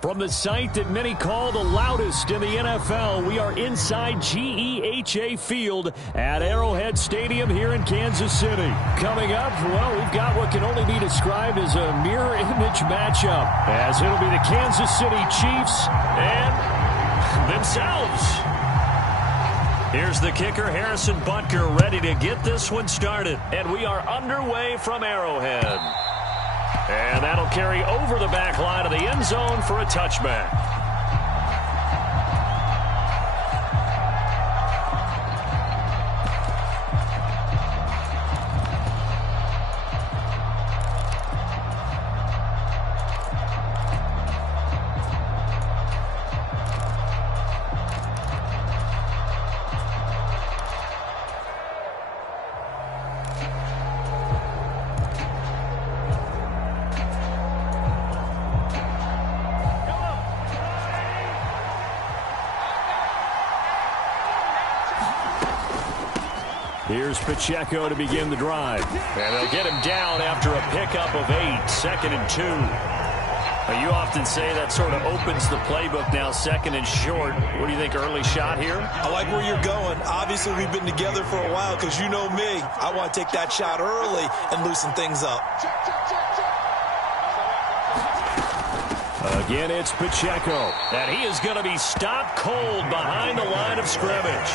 From the site that many call the loudest in the NFL, we are inside KHSAA Field at Arrowhead Stadium here in Kansas City. Coming up, well, we've got what can only be described as a mirror image matchup, as it'll be the Kansas City Chiefs and themselves. Here's the kicker, Harrison Butker, ready to get this one started. And we are underway from Arrowhead. And that'll carry over the back line of the end zone for a touchback. Here's Pacheco to begin the drive. And they'll get him down after a pickup of 8, 2nd and 2. Now, you often say that sort of opens the playbook now, 2nd and short. What do you think, early shot here? I like where you're going. Obviously, we've been together for a while because you know me. I want to take that shot early and loosen things up. Again, it's Pacheco. And he is going to be stopped cold behind the line of scrimmage.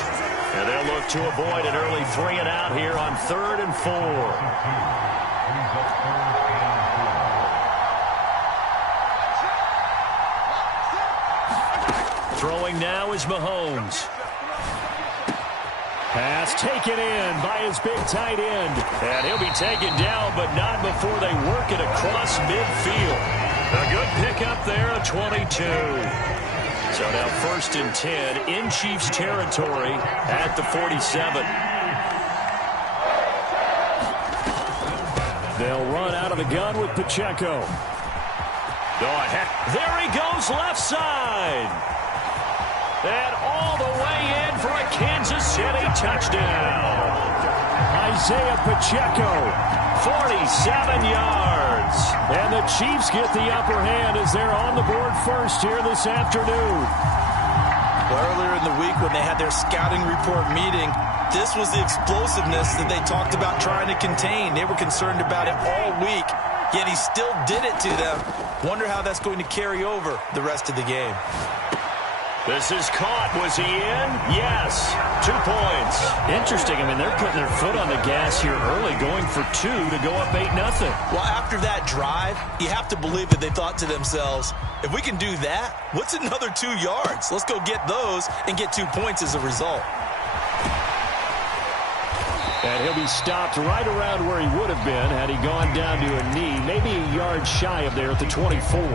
And they'll look to avoid an early 3 and out here on 3rd and 4. Throwing now is Mahomes. Pass taken in by his big tight end. And he'll be taken down, but not before they work it across midfield. A good pickup there, a 22. So now 1st and 10 in Chiefs territory at the 47. They'll run out of the gun with Pacheco. Go ahead. There he goes, left side. And all the way in for a Kansas City touchdown. Isaiah Pacheco, 47 yards. And the Chiefs get the upper hand as they're on the board first here this afternoon. Well, earlier in the week when they had their scouting report meeting, this was the explosiveness that they talked about trying to contain. They were concerned about it all week, yet he still did it to them. Wonder how that's going to carry over the rest of the game. This is caught. Was he in? Yes. 2 points. Interesting. I mean, they're putting their foot on the gas here early, going for 2 to go up 8-0. Well, after that drive, you have to believe that they thought to themselves, if we can do that, what's another 2 yards? Let's go get those and get 2 points as a result. And he'll be stopped right around where he would have been had he gone down to a knee, maybe a yard shy of there at the 24.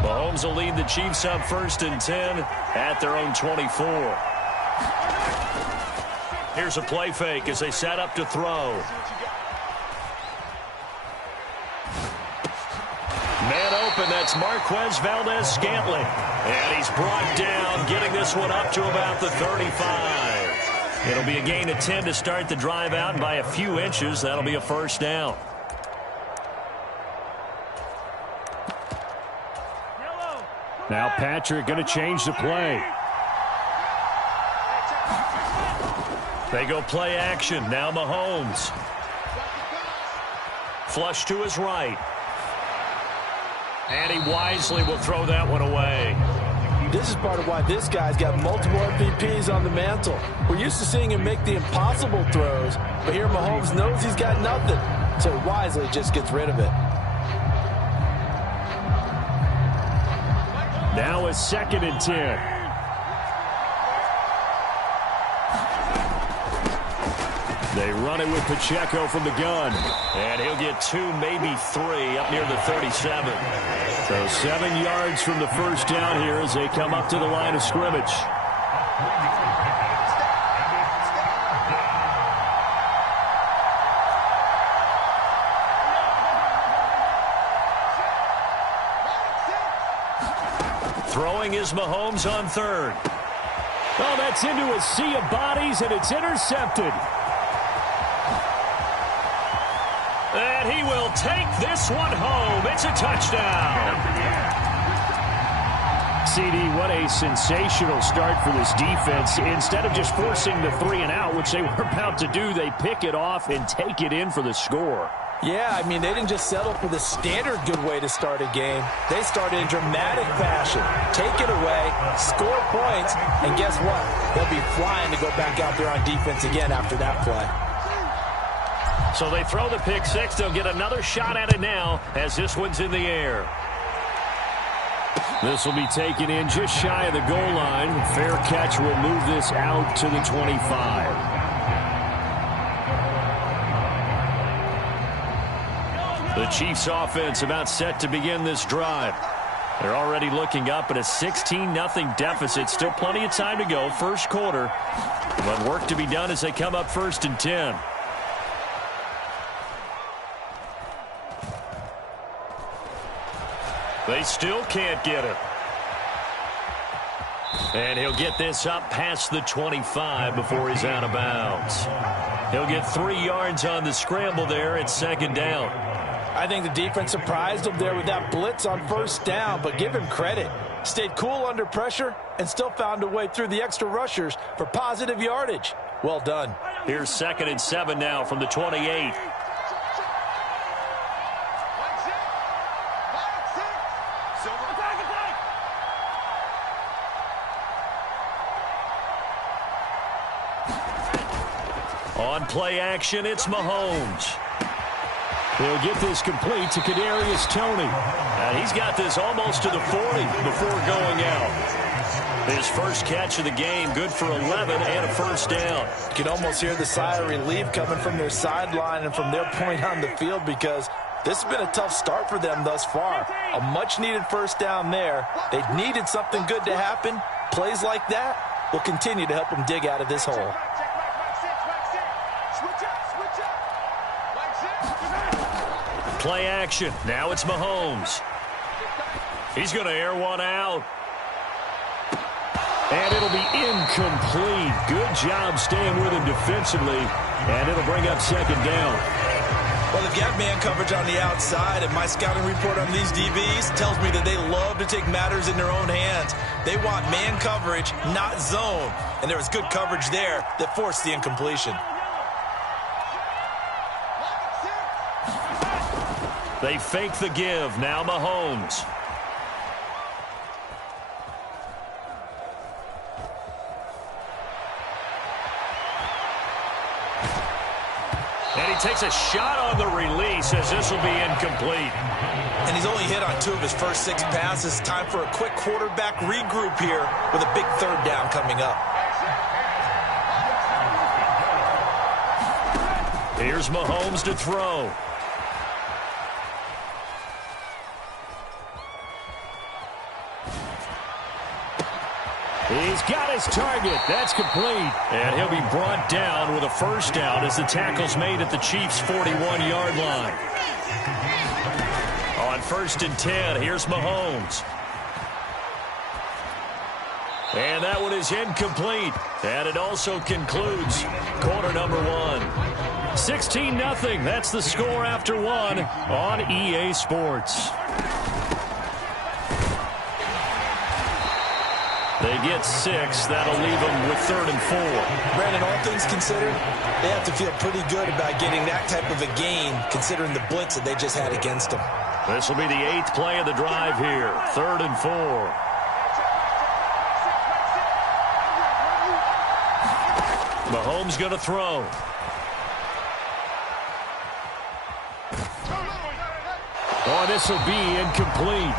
Mahomes will lead the Chiefs up 1st and 10 at their own 24. Here's a play fake as they set up to throw. Man open, that's Marquez Valdez-Scantling. And he's brought down, getting this one up to about the 35. It'll be a gain of 10 to start the drive out, and by a few inches, that'll be a 1st down. Now Patrick going to change the play. They go play action. Now Mahomes. Flush to his right. And he wisely will throw that one away. This is part of why this guy's got multiple MVPs on the mantle. We're used to seeing him make the impossible throws, but here Mahomes knows he's got nothing, so wisely just gets rid of it. Now a 2nd and 10. They run it with Pacheco from the gun. And he'll get 2, maybe 3 up near the 37. So 7 yards from the 1st down here as they come up to the line of scrimmage. Throwing is Mahomes on third. Oh, that's into a sea of bodies, and it's intercepted. And he will take this one home. It's a touchdown. CD, what a sensational start for this defense. Instead of just forcing the 3-and-out, which they were about to do, they pick it off and take it in for the score. Yeah, I mean, they didn't just settle for the standard good way to start a game. They started in dramatic fashion. Take it away, score points, and guess what? They'll be flying to go back out there on defense again after that play. So they throw the pick six. They'll get another shot at it now as this one's in the air. This will be taken in just shy of the goal line. Fair catch will move this out to the 25. The Chiefs offense about set to begin this drive. They're already looking up at a 16-0 deficit. Still plenty of time to go, first quarter. But work to be done as they come up 1st and 10. They still can't get it. And he'll get this up past the 25 before he's out of bounds. He'll get 3 yards on the scramble there at 2nd down. I think the defense surprised him there with that blitz on 1st down, but give him credit. Stayed cool under pressure and still found a way through the extra rushers for positive yardage. Well done. Here's 2nd and 7 now from the 28. On play action, it's Mahomes. He'll get this complete to Kadarius Toney. And he's got this almost to the 40 before going out. His first catch of the game, good for 11 and a 1st down. You can almost hear the sigh of relief coming from their sideline and from their point on the field because this has been a tough start for them thus far. A much-needed 1st down there. They needed something good to happen. Plays like that will continue to help them dig out of this hole. Play action. Now it's Mahomes. He's going to air one out. And it'll be incomplete. Good job staying with him defensively. And it'll bring up 2nd down. Well, they've got man coverage on the outside, and my scouting report on these DBs tells me that they love to take matters in their own hands. They want man coverage, not zone. And there was good coverage there that forced the incompletion. They fake the give. Now Mahomes. And he takes a shot on the release as this will be incomplete. And he's only hit on 2 of his first 6 passes. Time for a quick quarterback regroup here with a big 3rd down coming up. Here's Mahomes to throw. He's got his target. That's complete. And he'll be brought down with a 1st down as the tackle's made at the Chiefs' 41-yard line. On 1st and 10, here's Mahomes. And that one is incomplete. And it also concludes quarter number 1. 16-0. That's the score after 1 on EA Sports. They get 6. That'll leave them with 3rd and 4. Brandon, all things considered, they have to feel pretty good about getting that type of a gain, considering the blitz that they just had against them. This will be the 8th play of the drive here. 3rd and 4. Mahomes going to throw. Oh, this will be incomplete.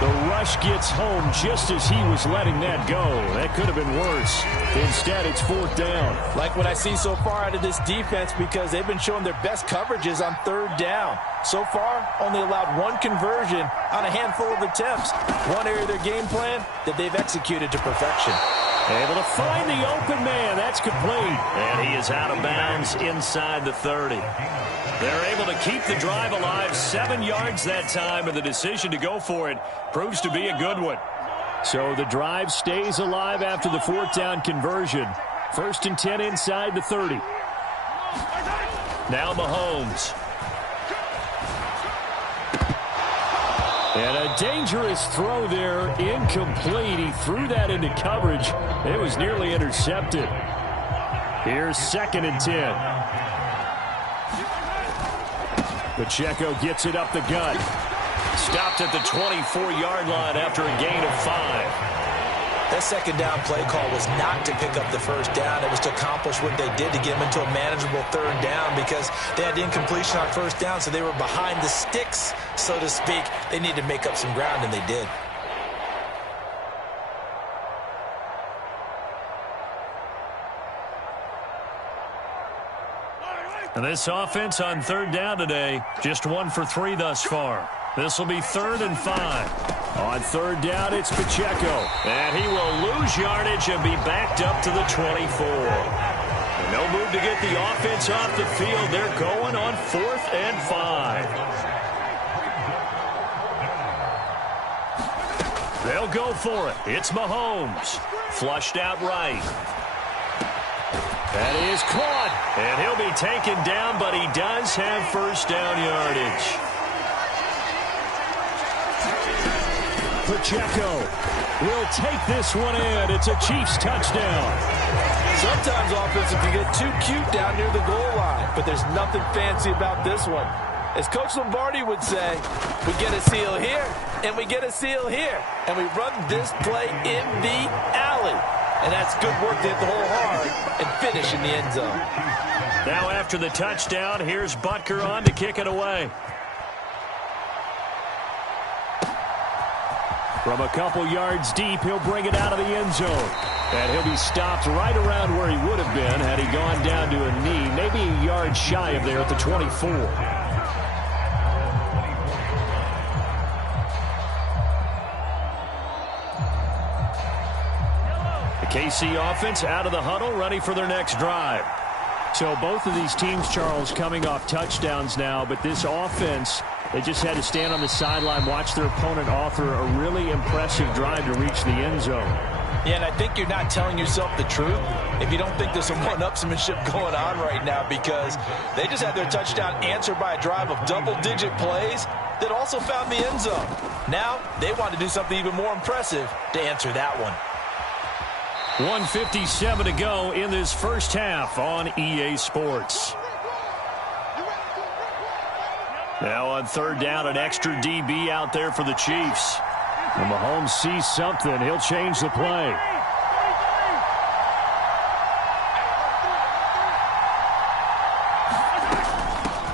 The rush gets home just as he was letting that go. That could have been worse. Instead, it's 4th down. Like what I see so far out of this defense because they've been showing their best coverages on 3rd down. So far, only allowed 1 conversion on a handful of attempts. One area of their game plan that they've executed to perfection. Able to find the open man. That's complete. And he is out of bounds inside the 30. They're able to keep the drive alive. 7 yards that time, and the decision to go for it proves to be a good one. So the drive stays alive after the fourth down conversion. 1st and 10 inside the 30. Now Mahomes. And a dangerous throw there, incomplete. He threw that into coverage. It was nearly intercepted. Here's 2nd and 10. Pacheco gets it up the gut. Stopped at the 24-yard line after a gain of 5. That second down play call was not to pick up the first down. It was to accomplish what they did to get them into a manageable 3rd down because they had the incompletion on 1st down, so they were behind the sticks, so to speak. They needed to make up some ground, and they did. And this offense on 3rd down today, just 1 for 3 thus far. This will be 3rd and 5. On 3rd down, it's Pacheco. And he will lose yardage and be backed up to the 24. No move to get the offense off the field. They're going on 4th and 5. They'll go for it. It's Mahomes. Flushed out right. That is caught. And he'll be taken down, but he does have 1st down yardage. Pacheco will take this one in. It's a Chiefs touchdown. Sometimes offenses can get too cute down near the goal line, but there's nothing fancy about this one. As Coach Lombardi would say, we get a seal here, and we get a seal here, and we run this play in the alley. And that's good work to hit the hole hard and finish in the end zone. Now after the touchdown, here's Butker on to kick it away. From a couple yards deep, he'll bring it out of the end zone. And he'll be stopped right around where he would have been had he gone down to a knee, maybe a yard shy of there at the 24. The KC offense out of the huddle, ready for their next drive. So both of these teams, Charles, coming off touchdowns now, but this offense, they just had to stand on the sideline, watch their opponent offer a really impressive drive to reach the end zone. Yeah, and I think you're not telling yourself the truth if you don't think there's some one-upsmanship going on right now, because they just had their touchdown answered by a drive of double-digit plays that also found the end zone. Now they want to do something even more impressive to answer that one. 1:57 to go in this first half on EA Sports. Now on 3rd down, an extra DB out there for the Chiefs. When Mahomes sees something, he'll change the play.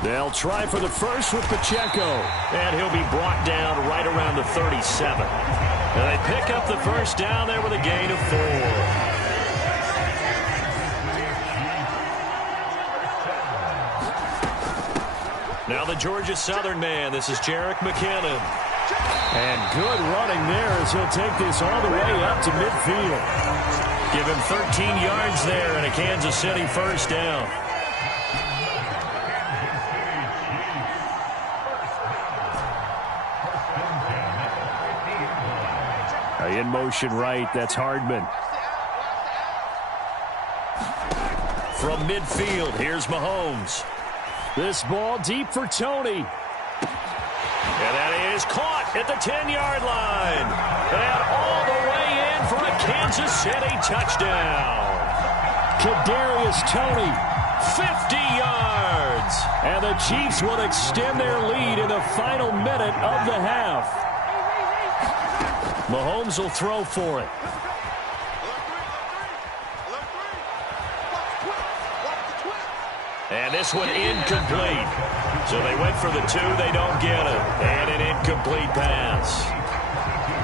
They'll try for the first with Pacheco, and he'll be brought down right around the 37. And they pick up the first down there with a gain of 4. Now the Georgia Southern man. This is Jerick McKinnon. And good running there as he'll take this all the way up to midfield. Give him 13 yards there and a Kansas City first down. In motion right, that's Hardman. From midfield, here's Mahomes. This ball deep for Tony. And that is caught at the 10-yard line. And all the way in for a Kansas City touchdown. Kadarius Toney, 50 yards. And the Chiefs will extend their lead in the final minute of the half. Mahomes will throw for it. And this one incomplete. So they went for the 2, they don't get it. And an incomplete pass.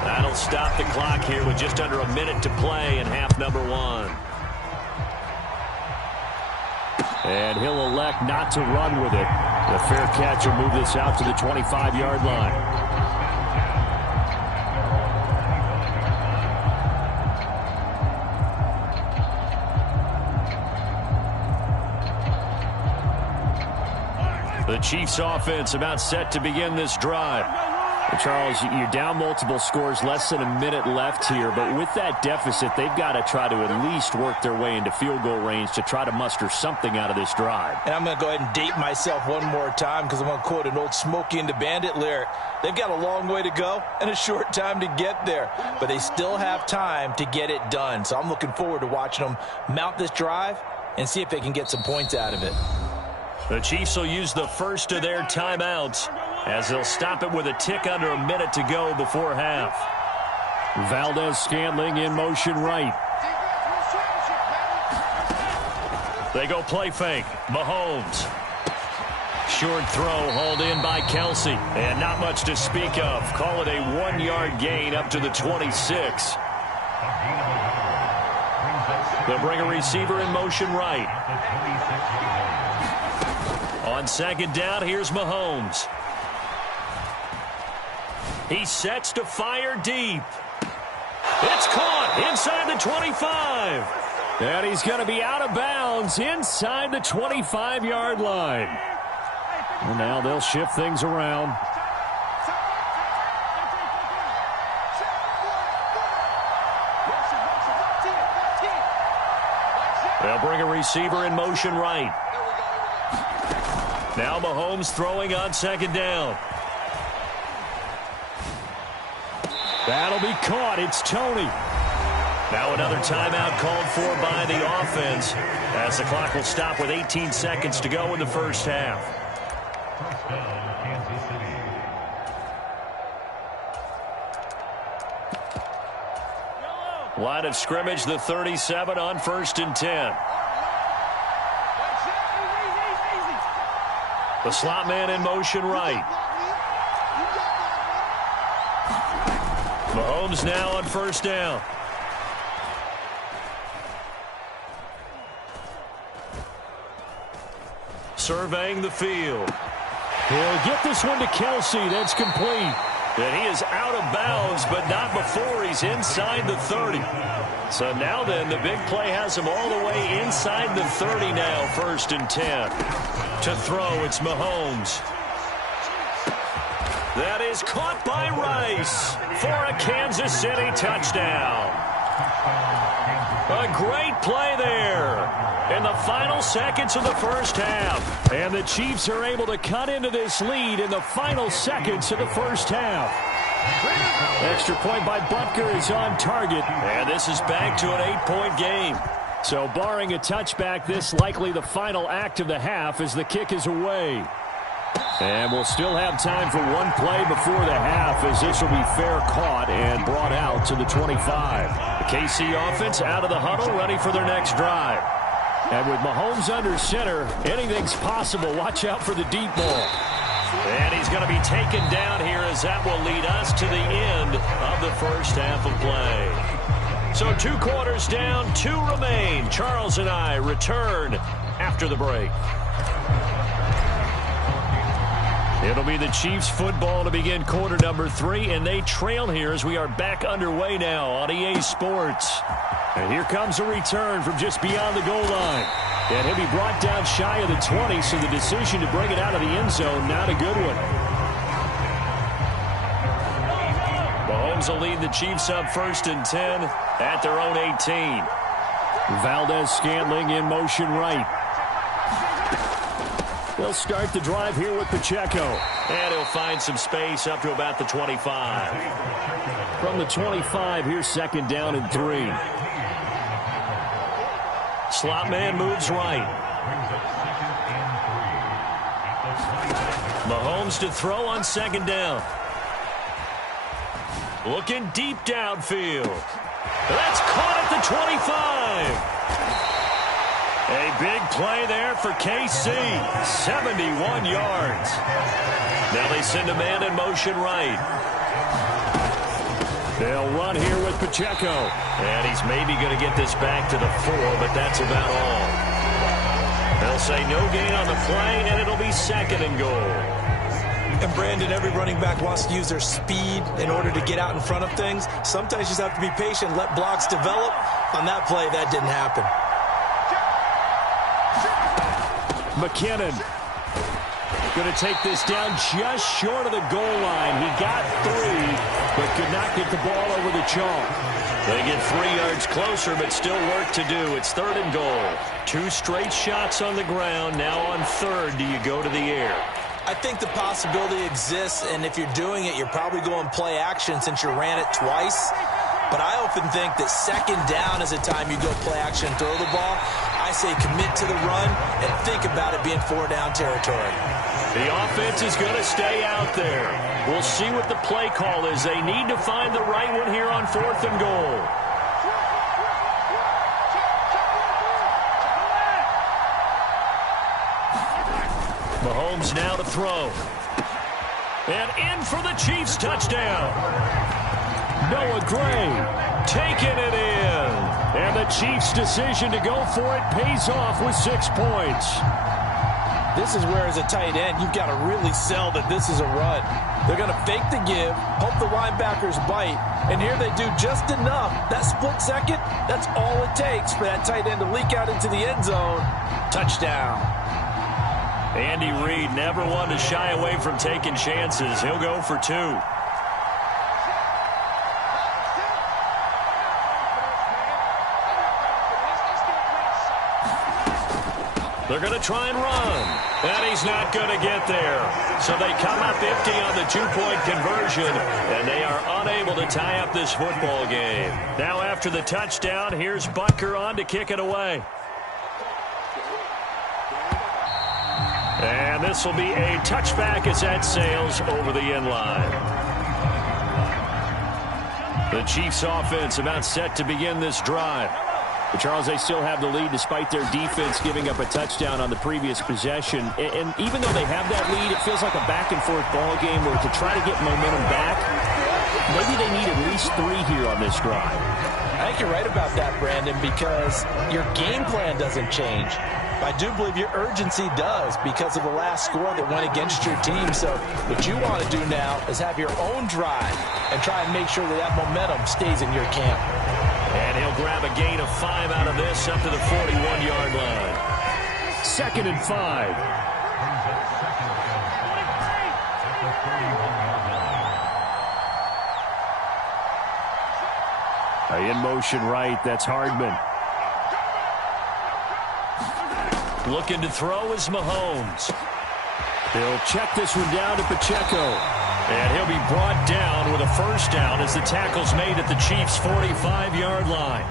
That'll stop the clock here with just under a minute to play in half number 1. And he'll elect not to run with it. The fair catch will move this out to the 25-yard line. The Chiefs offense about set to begin this drive. Charles, you're down multiple scores, less than a minute left here, but with that deficit, they've got to try to at least work their way into field goal range to try to muster something out of this drive. And I'm going to go ahead and date myself one more time because I'm going to quote an old Smokey and the Bandit lyric. They've got a long way to go and a short time to get there, but they still have time to get it done. So I'm looking forward to watching them mount this drive and see if they can get some points out of it. The Chiefs will use the first of their timeouts as they'll stop it with a tick under a minute to go before half. Valdez-Scantling in motion right. They go play fake. Mahomes. Short throw hauled in by Kelsey. And not much to speak of. Call it a 1-yard gain up to the 26. They'll bring a receiver in motion right. On second down, here's Mahomes. He sets to fire deep. It's caught inside the 25. And he's going to be out of bounds inside the 25-yard line. Well, now they'll shift things around. They'll bring a receiver in motion right. Now Mahomes throwing on second down. That'll be caught. It's Tony. Now another timeout called for by the offense as the clock will stop with 18 seconds to go in the first half. Line of scrimmage, the 37 on 1st and 10. The slot man in motion right. Mahomes now on first down. Surveying the field. He'll get this one to Kelsey. That's complete. And he is out of bounds, but not before he's inside the 30. So now then, the big play has him all the way inside the 30 now, 1st and 10. To throw, it's Mahomes. That is caught by Rice for a Kansas City touchdown. A great play there in the final seconds of the first half. And the Chiefs are able to cut into this lead in the final seconds of the first half. Extra point by Butker is on target. And this is back to an 8-point game. So barring a touchback, this likely the final act of the half as the kick is away. And we'll still have time for one play before the half as this will be fair caught and brought out to the 25. The KC offense out of the huddle, ready for their next drive. And with Mahomes under center, anything's possible. Watch out for the deep ball. And he's going to be taken down here as that will lead us to the end of the first half of play. So 2 quarters down, 2 remain. Charles and I return after the break. It'll be the Chiefs football to begin quarter number 3, and they trail here as we are back underway now on EA Sports. And here comes a return from just beyond the goal line. And he'll be brought down shy of the 20, so the decision to bring it out of the end zone, not a good one. Mahomes will lead the Chiefs up 1st and 10 at their own 18. Valdez-Scantling in motion right. They'll start the drive here with Pacheco. And he'll find some space up to about the 25. From the 25, here's 2nd down and 3. Slot man moves right. Mahomes to throw on 2nd down. Looking deep downfield. That's caught at the 25. A big play there for KC. 71 yards. Now they send a man in motion right. They'll run here with Pacheco. And he's maybe going to get this back to the 4, but that's about all. They'll say no gain on the play, and it'll be 2nd and goal. And Brandon, every running back wants to use their speed in order to get out in front of things. Sometimes you just have to be patient, let blocks develop. On that play, that didn't happen. McKinnon. Going to take this down just short of the goal line. He got 3, but could not get the ball over the chalk. They get 3 yards closer, but still work to do. It's 3rd and goal. 2 straight shots on the ground. Now on 3rd, do you go to the air? I think the possibility exists, and if you're doing it, you're probably going play action since you ran it twice. But I often think that 2nd down is a time you go play action and throw the ball. I say commit to the run and think about it being 4-down territory. The offense is going to stay out there. We'll see what the play call is. They need to find the right one here on 4th and goal. Mahomes now to throw. And in for the Chiefs touchdown. Noah Gray taking it in. And the Chiefs' decision to go for it pays off with 6 points. This is where, as a tight end, you've got to really sell that this is a run. They're going to fake the give, hope the linebackers bite, and here they do just enough. That split second, that's all it takes for that tight end to leak out into the end zone. Touchdown. Andy Reid never one to shy away from taking chances. He'll go for 2. They're going to try and run. And he's not going to get there. So they come up empty on the 2-point conversion, and they are unable to tie up this football game. Now after the touchdown, here's Butker on to kick it away. And this will be a touchback as that sails over the end line. The Chiefs offense about set to begin this drive. But Charles, they still have the lead despite their defense giving up a touchdown on the previous possession. And even though they have that lead, it feels like a back-and-forth ball game where to try to get momentum back, maybe they need at least 3 here on this drive. I think you're right about that, Brandon, because your game plan doesn't change. I do believe your urgency does because of the last score that went against your team. So what you want to do now is have your own drive and try and make sure that that momentum stays in your camp. And he'll grab a gain of 5 out of this up to the 41-yard line. 2nd and 5. In motion right, that's Hardman. Looking to throw is Mahomes. He'll check this one down to Pacheco. And he'll be brought down with a 1st down as the tackle's made at the Chiefs' 45-yard line.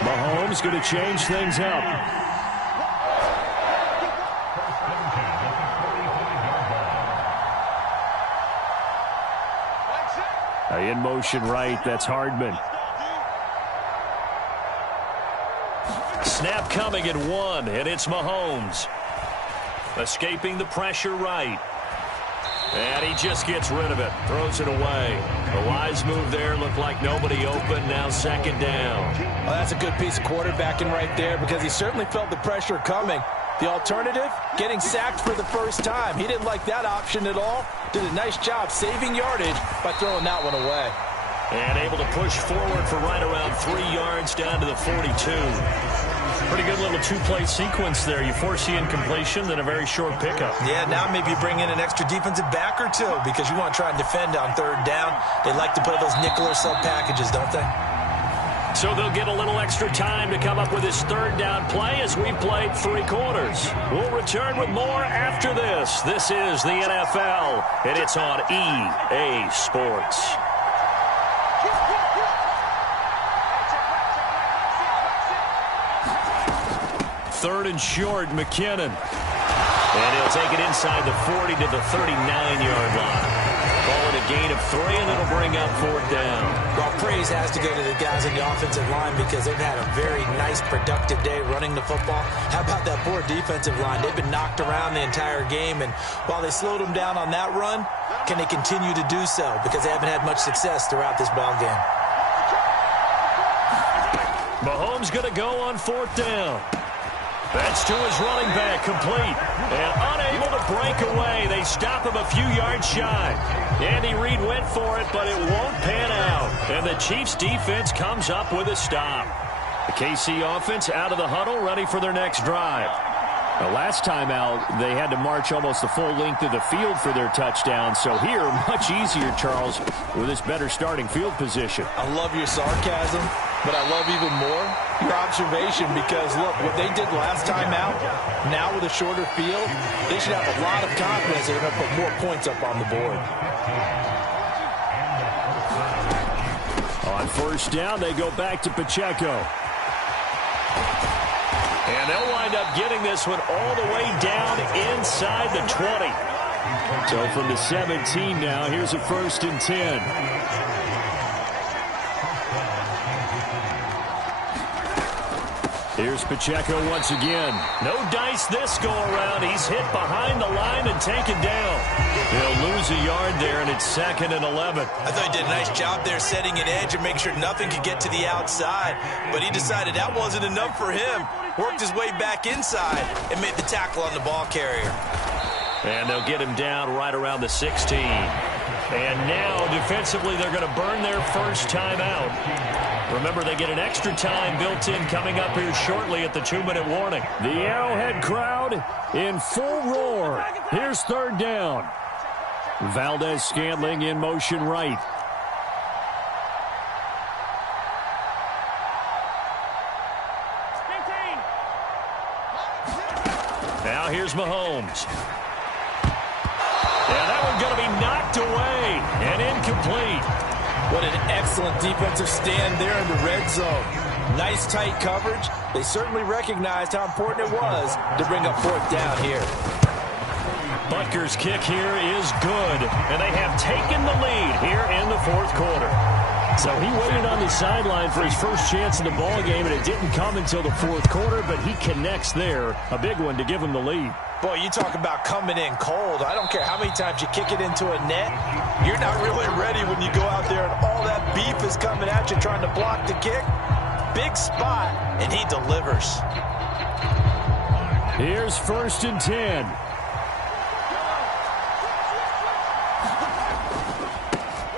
Mahomes going to change things up. In motion right, that's Hardman. Snap coming at 1, and it's Mahomes. Escaping the pressure right. And he just gets rid of it. Throws it away. A wise move there. Looked like nobody open. Now 2nd down. Well, that's a good piece of quarterbacking right there because he certainly felt the pressure coming. The alternative, getting sacked for the 1st time. He didn't like that option at all. Did a nice job saving yardage by throwing that one away. And able to push forward for right around 3 yards down to the 42. Pretty good little 2-play sequence there. You force the incompletion, then a very short pickup. Yeah, now maybe bring in an extra defensive back or 2 because you want to try and defend on 3rd down. They like to play those nickel or sub packages, don't they? So they'll get a little extra time to come up with this 3rd down play as we played 3 quarters. We'll return with more after this. This is the NFL, and it's on EA Sports. 3rd and short, McKinnon. And he'll take it inside the 40 to the 39-yard line. Call it a gain of 3, and it'll bring up 4th down. Well, praise has to go to the guys in the offensive line because they've had a very nice, productive day running the football. How about that poor defensive line? They've been knocked around the entire game, and while they slowed them down on that run, can they continue to do so? Because they haven't had much success throughout this ball game. Mahomes going to go on 4th down. That's to his running back, complete. And unable to break away. They stop him a few yards shy. Andy Reid went for it, but it won't pan out. And the Chiefs defense comes up with a stop. The KC offense out of the huddle, ready for their next drive. The last time out, they had to march almost the full length of the field for their touchdown. So here, much easier, Charles, with this better starting field position. I love your sarcasm, but I love even more your observation because, look, what they did last time out, now with a shorter field, they should have a lot of confidence they're going to put more points up on the board. On first down, they go back to Pacheco. And they'll wind up getting this one all the way down inside the 20. So from the 17 now, here's a 1st and 10. Here's Pacheco once again. No dice this go-around. He's hit behind the line and taken down. He'll lose a yard there, and it's 2nd and 11. I thought he did a nice job there setting an edge and make sure nothing could get to the outside. But he decided that wasn't enough for him. Worked his way back inside and made the tackle on the ball carrier. And they'll get him down right around the 16. And now, defensively, they're going to burn their first time out. Remember, they get an extra time built in coming up here shortly at the 2-minute warning. The Arrowhead crowd in full roar. Here's 3rd down. Valdez-Scantling in motion right. Now here's Mahomes. And that one's going to be knocked away and incomplete. What an excellent defensive stand there in the red zone. Nice tight coverage. They certainly recognized how important it was to bring up 4th down here. Butker's kick here is good, and they have taken the lead here in the 4th quarter. So he waited on the sideline for his first chance in the ball game, and it didn't come until the 4th quarter, but he connects there. A big one to give him the lead. Boy, you talk about coming in cold. I don't care how many times you kick it into a net. You're not really ready when you go out there and all that beef is coming at you trying to block the kick. Big spot, and he delivers. Here's 1st and 10.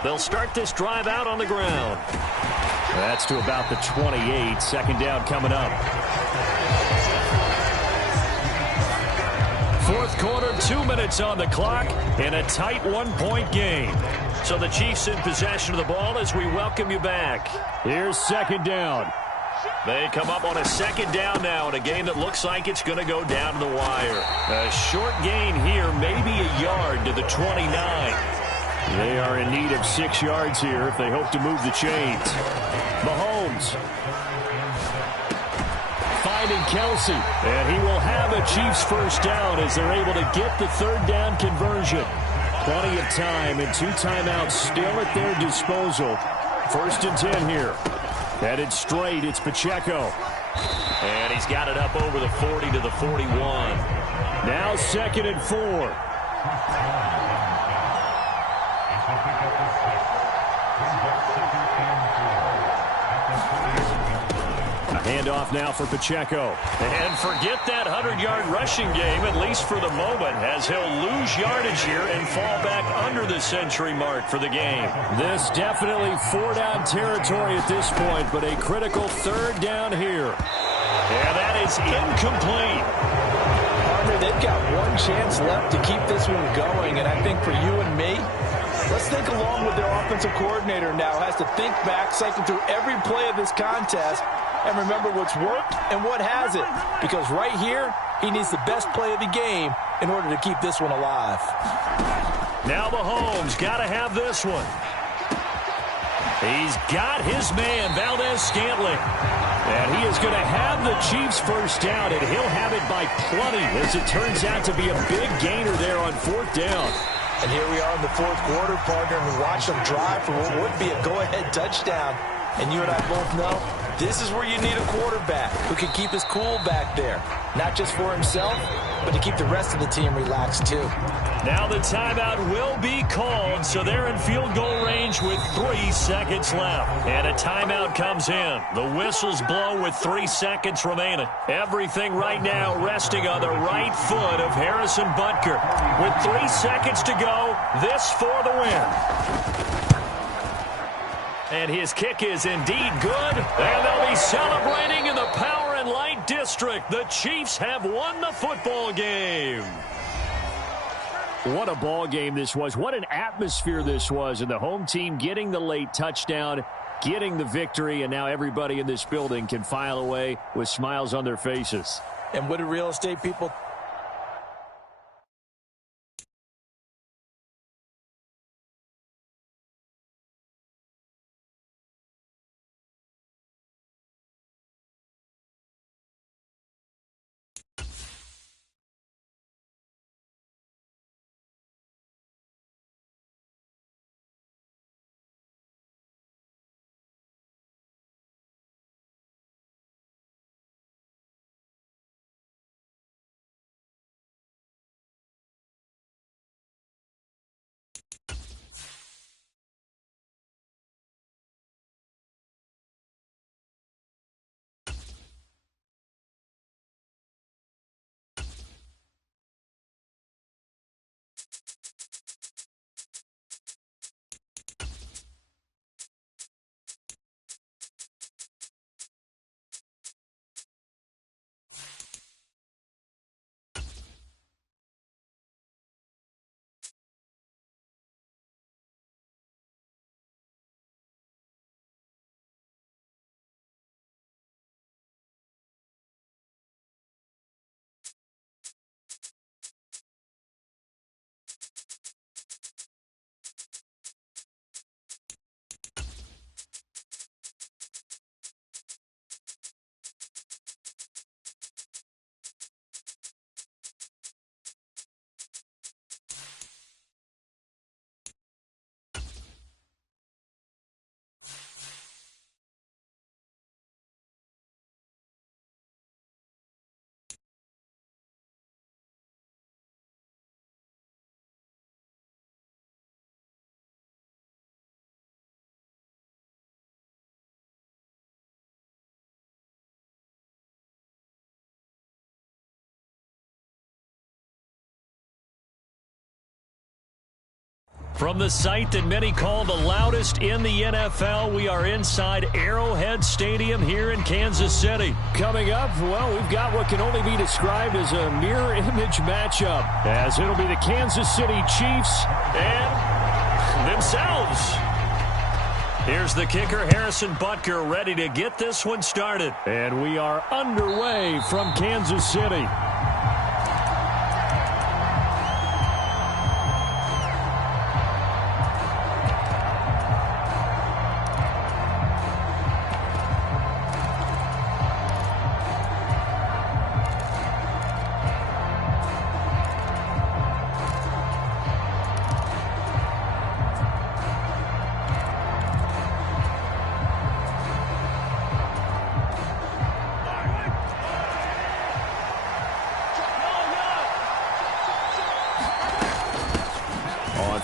They'll start this drive out on the ground. That's to about the 28. 2nd down coming up. 4th quarter, 2 minutes on the clock, in a tight 1-point game. So the Chiefs in possession of the ball as we welcome you back. Here's 2nd down. They come up on a 2nd down now in a game that looks like it's going to go down to the wire. A short gain here, maybe a yard to the 29. They are in need of 6 yards here if they hope to move the chains. Mahomes finding Kelsey, and he will have a Chiefs 1st down as they're able to get the 3rd down conversion. Plenty of time and 2 timeouts still at their disposal. 1st and 10 here. Headed straight, it's Pacheco. And he's got it up over the 40 to the 41. Now 2nd and 4. Handoff now for Pacheco. And forget that 100-yard rushing game, at least for the moment, as he'll lose yardage here and fall back under the century mark for the game. This definitely 4-down territory at this point, but a critical 3rd down here. And that is incomplete. Partner, they've got one chance left to keep this one going, and I think for you and me, let's think along with their offensive coordinator now. Has to think back, cycle through every play of this contest, and remember what's worked and what hasn't. Because right here, he needs the best play of the game in order to keep this one alive. Now Mahomes got to have this one. He's got his man, Valdez-Scantling. And he is going to have the Chiefs 1st down, and he'll have it by plenty, as it turns out to be a big gainer there on 4th down. And here we are in the 4th quarter, partner, and we watch them drive for what would be a go-ahead touchdown. And you and I both know this is where you need a quarterback who can keep his cool back there. Not just for himself, but to keep the rest of the team relaxed too. Now the timeout will be called, so they're in field goal range with 3 seconds left. And a timeout comes in. The whistles blow with 3 seconds remaining. Everything right now resting on the right foot of Harrison Butker. With 3 seconds to go, this for the win. And his kick is indeed good. And they'll be celebrating in the Power and Light District. The Chiefs have won the football game. What a ball game this was. What an atmosphere this was. And the home team getting the late touchdown, getting the victory, and now everybody in this building can file away with smiles on their faces. And what do real estate people From the site that many call the loudest in the NFL, we are inside Arrowhead Stadium here in Kansas City. Coming up, well, we've got what can only be described as a mirror image matchup, as it'll be the Kansas City Chiefs and themselves. Here's the kicker, Harrison Butker, ready to get this one started. And we are underway from Kansas City.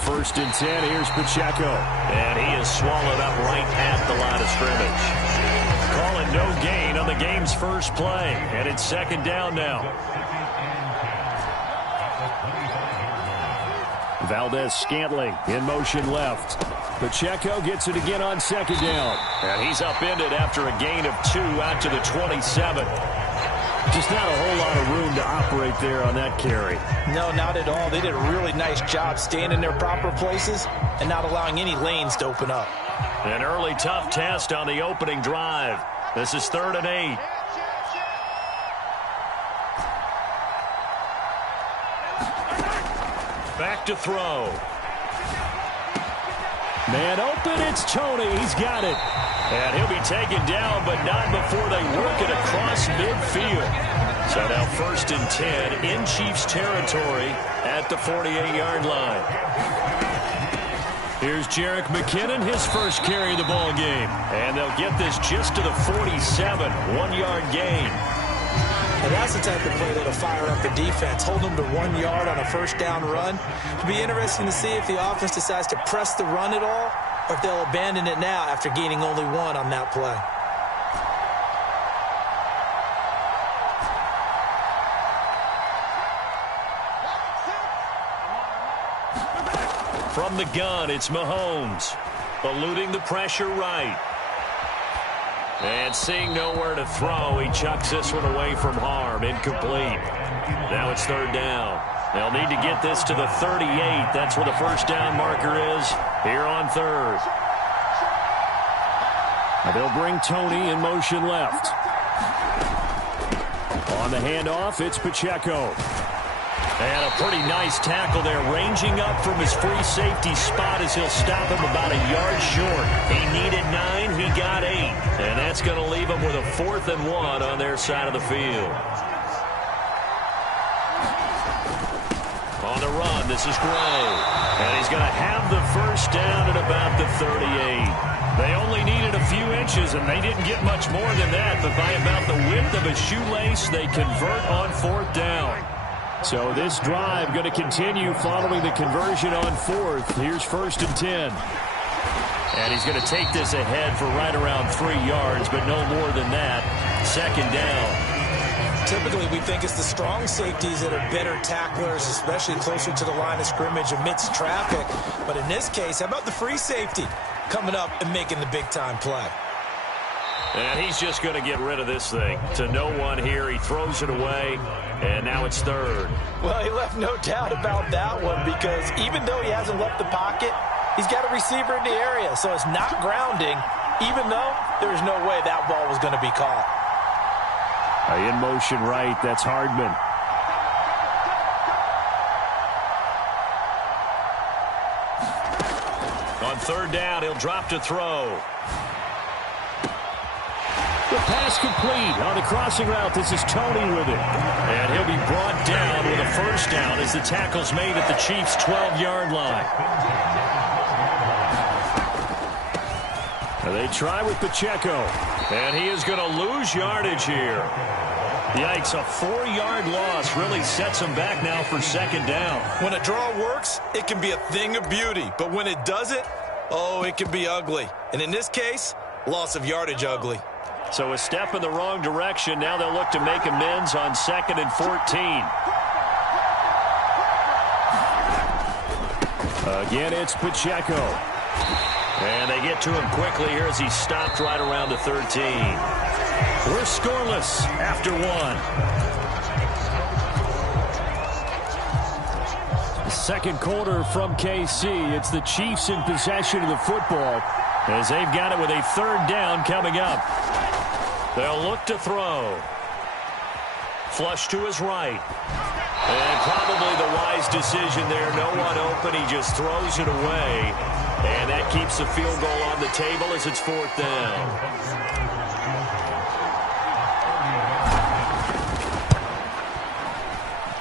First and 10, here's Pacheco. And he is swallowed up right at the line of scrimmage. Calling no gain on the game's first play. And it's second down now. Valdez-Scantling in motion left. Pacheco gets it again on second down. And he's upended after a gain of 2 out to the 27. Just not a whole lot of room to operate there on that carry. No, not at all. They did a really nice job staying in their proper places and not allowing any lanes to open up. An early tough test on the opening drive. This is 3rd and 8. Back to throw. Man open, it's Tony. He's got it. And he'll be taken down, but not before they work it across midfield. So now 1st and 10 in Chiefs territory at the 48-yard line. Here's Jerick McKinnon, his first carry of the ball game. And they'll get this just to the 47, 1-yard gain. And that's the type of play that'll fire up the defense. Hold them to 1 yard on a first down run. It'll be interesting to see if the offense decides to press the run at all, or if they'll abandon it now after gaining only 1 on that play. From the gun, it's Mahomes. eluding the pressure right. And seeing nowhere to throw, he chucks this one away from harm. Incomplete. Now it's third down. They'll need to get this to the 38. That's where the first down marker is here on third. They'll bring Tony in motion left. On the handoff, it's Pacheco. And a pretty nice tackle there, ranging up from his free safety spot as he'll stop him about a yard short. He needed 9, he got 8. And that's going to leave him with a 4th and 1 on their side of the field. On the run, this is Gray. And he's going to have the first down at about the 38. They only needed a few inches, and they didn't get much more than that. But by about the width of a shoelace, they convert on 4th down. So this drive going to continue following the conversion on 4th. Here's 1st and 10. And he's going to take this ahead for right around 3 yards, but no more than that. 2nd down. Typically, we think it's the strong safeties that are better tacklers, especially closer to the line of scrimmage amidst traffic. But in this case, how about the free safety coming up and making the big-time play? And he's just going to get rid of this thing. To no one here. He throws it away, and now it's 3rd. Well, he left no doubt about that one because even though he hasn't left the pocket, he's got a receiver in the area, so it's not grounding, even though there's no way that ball was going to be caught. In motion right, that's Hardman. On 3rd down, he'll drop to throw. The pass complete on the crossing route. This is Tony with it. And he'll be brought down with a first down as the tackle's made at the Chiefs' 12-yard line. Now they try with Pacheco. And he is going to lose yardage here. Yikes, a 4-yard loss really sets him back now for 2nd down. When a draw works, it can be a thing of beauty. But when it doesn't, oh, it can be ugly. And in this case, loss of yardage ugly. So a step in the wrong direction. Now they'll look to make amends on 2nd and 14. Again, it's Pacheco. And they get to him quickly here as he stopped right around the 13. We're scoreless after 1. The 2nd quarter from KC. It's the Chiefs in possession of the football as they've got it with a 3rd down coming up. They'll look to throw. Flush to his right. And probably the wise decision there. No one open. He just throws it away. And that keeps the field goal on the table as it's 4th down.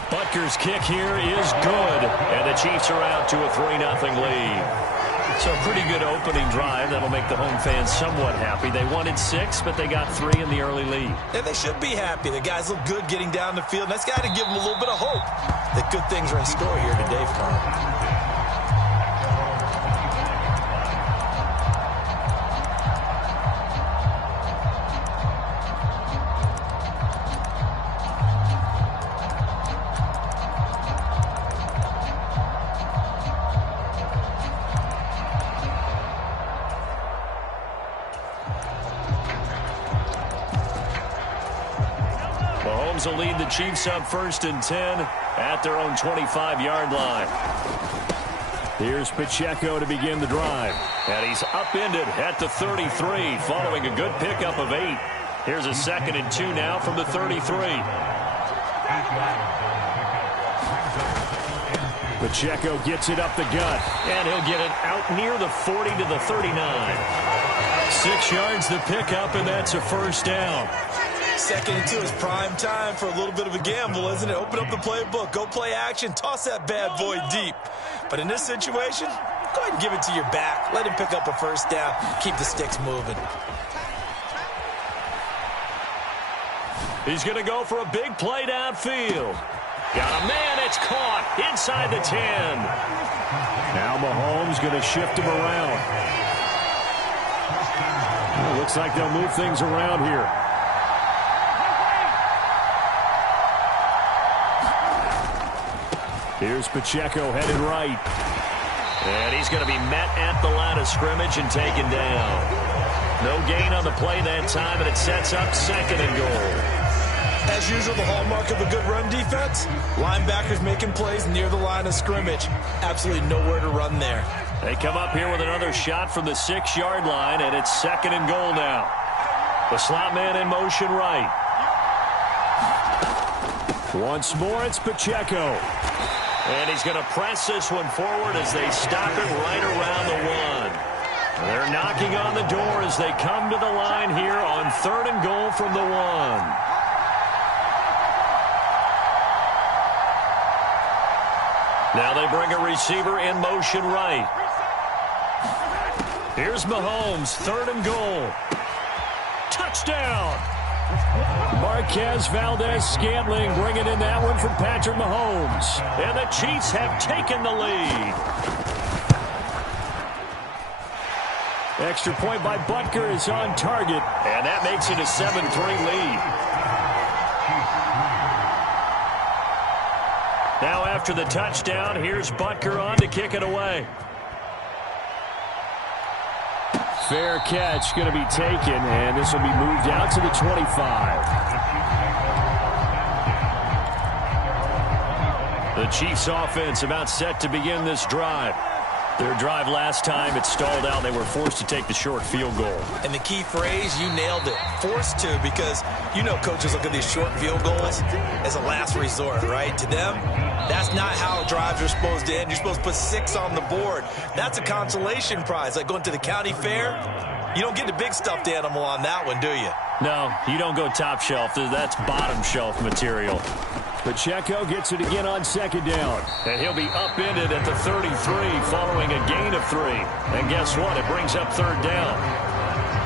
Butker's kick here is good. And the Chiefs are out to a 3-0 lead. So a pretty good opening drive. That'll make the home fans somewhat happy. They wanted 6, but they got 3 in the early lead. And they should be happy. The guys look good getting down the field. And that's got to give them a little bit of hope that good things are in store here today for them. Will lead the Chiefs up 1st and 10 at their own 25-yard line. Here's Pacheco to begin the drive. And he's upended at the 33 following a good pickup of 8. Here's a 2nd and 2 now from the 33. Pacheco gets it up the gut. And he'll get it out near the 40 to the 39. 6 yards the pickup, and that's a first down. 2nd and 2 is prime time for a little bit of a gamble, isn't it? Open up the playbook, go play action, toss that bad boy deep. But in this situation, go ahead and give it to your back. Let him pick up a first down. Keep the sticks moving. He's going to go for a big play downfield. Got a man, it's caught inside the 10. Now Mahomes going to shift him around. Well, looks like they'll move things around here. Here's Pacheco headed right. And he's going to be met at the line of scrimmage and taken down. No gain on the play that time, and it sets up 2nd and goal. As usual, the hallmark of a good run defense, linebackers making plays near the line of scrimmage. Absolutely nowhere to run there. They come up here with another shot from the 6-yard line, and it's 2nd and goal now. The slot man in motion right. Once more, it's Pacheco. And he's going to press this one forward as they stop it right around the 1. They're knocking on the door as they come to the line here on 3rd and goal from the 1. Now they bring a receiver in motion right. Here's Mahomes, 3rd and goal. Touchdown! Marquez Valdez-Scantling bringing in that one from Patrick Mahomes. And the Chiefs have taken the lead. Extra point by Butker is on target. And that makes it a 7-3 lead. Now after the touchdown, here's Butker on to kick it away. Fair catch going to be taken, and this will be moved out to the 25. The Chiefs offense about set to begin this drive. Their drive last time, it stalled out. They were forced to take the short field goal. And the key phrase, you nailed it. Forced to, because you know coaches look at these short field goals as a last resort, right? To them, that's not how drives are supposed to end. You're supposed to put 6 on the board. That's a consolation prize. Like going to the county fair, you don't get the big stuffed animal on that one, do you? No, you don't go top shelf. That's bottom shelf material. Pacheco gets it again on 2nd down. And he'll be upended at the 33 following a gain of 3. And guess what? It brings up 3rd down.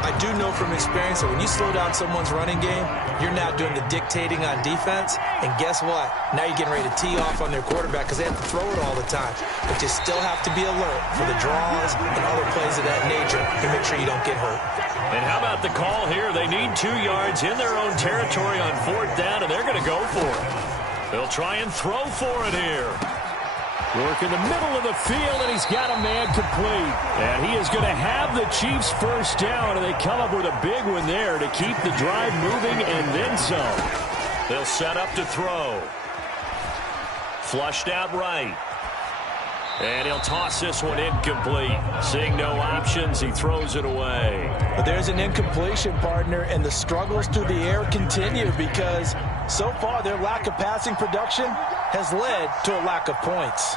I do know from experience that when you slow down someone's running game, you're now doing the dictating on defense. And guess what? Now you're getting ready to tee off on their quarterback because they have to throw it all the time. But you still have to be alert for the draws and other plays of that nature to make sure you don't get hurt. And how about the call here? They need 2 yards in their own territory on 4th down, and they're going to go for it. They'll try and throw for it here. Work in the middle of the field, and he's got a man complete. And he is going to have the Chiefs 1st down, and they come up with a big one there to keep the drive moving and then some. They'll set up to throw. Flushed out right. And he'll toss this one incomplete. Seeing no options, he throws it away. But there's an incompletion, partner, and the struggles through the air continue because so far their lack of passing production has led to a lack of points.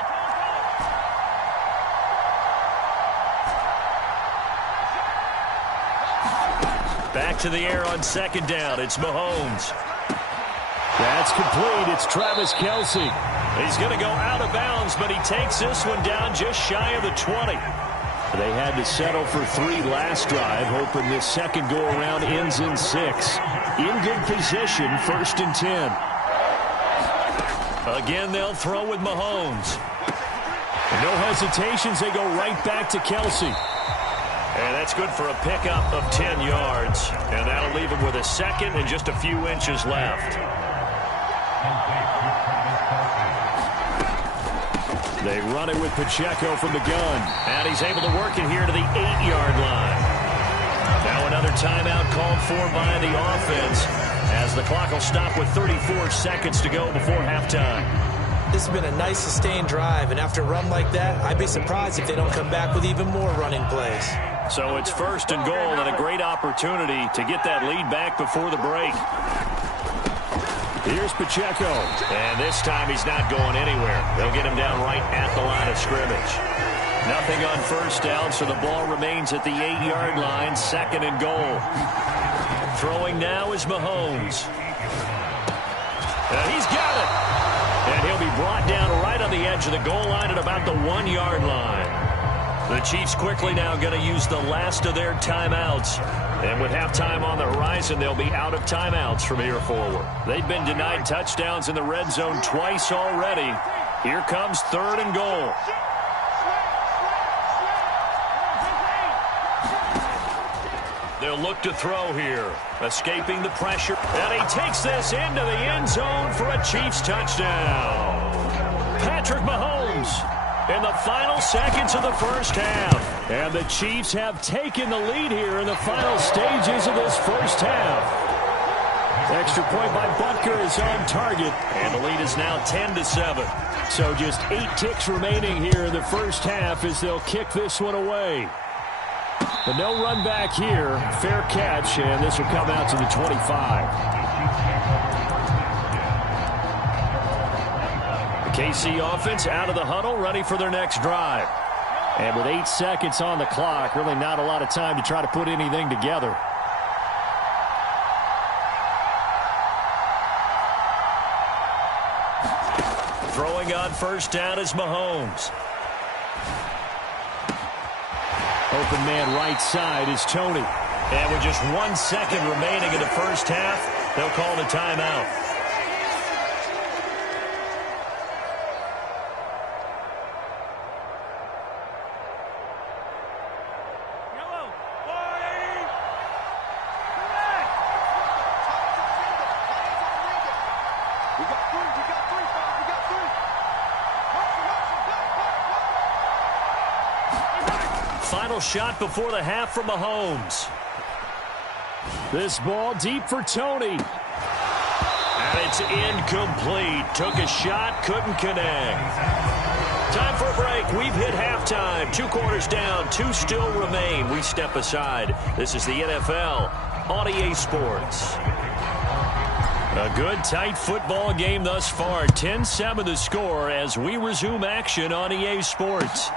Back to the air on 2nd down. It's Mahomes. That's complete. It's Travis Kelce. He's going to go out of bounds, but he takes this one down just shy of the 20. They had to settle for 3 last drive, hoping this second go-around ends in 6. In good position, 1st and 10. Again, they'll throw with Mahomes. No hesitations, they go right back to Kelce. And that's good for a pickup of 10 yards. And that'll leave him with a 2nd and just a few inches left. They run it with Pacheco from the gun. And he's able to work it here to the 8-yard line. Now another timeout called for by the offense as the clock will stop with 34 seconds to go before halftime. This has been a nice sustained drive, and after a run like that, I'd be surprised if they don't come back with even more running plays. So it's 1st and goal and a great opportunity to get that lead back before the break. Here's Pacheco. And this time he's not going anywhere. They'll get him down right at the line of scrimmage. Nothing on 1st down, so the ball remains at the 8-yard line, 2nd and goal. Throwing now is Mahomes. And he's got it. And he'll be brought down right on the edge of the goal line at about the 1-yard line. The Chiefs quickly now going to use the last of their timeouts. And with halftime on the horizon, they'll be out of timeouts from here forward. They've been denied touchdowns in the red zone twice already. Here comes 3rd and goal. They'll look to throw here. Escaping the pressure. And he takes this into the end zone for a Chiefs touchdown. Patrick Mahomes. in the final seconds of the first half. And the Chiefs have taken the lead here in the final stages of this first half. Extra point by Butker is on target, and the lead is now 10-7. So just 8 ticks remaining here in the first half as they'll kick this one away. But no run back here. Fair catch, and this will come out to the 25. The KC offense out of the huddle, ready for their next drive. And with 8 seconds on the clock, really not a lot of time to try to put anything together. Throwing on first down is Mahomes. Open man right side is Tony. And with just 1 second remaining in the first half, they'll call the timeout. Final shot before the half from Mahomes. This ball deep for Tony. And it's incomplete. Took a shot, couldn't connect. Time for a break. We've hit halftime. 2 quarters down, 2 still remain. We step aside. This is the NFL on EA Sports. A good, tight football game thus far. 10-7 the score as we resume action on EA Sports.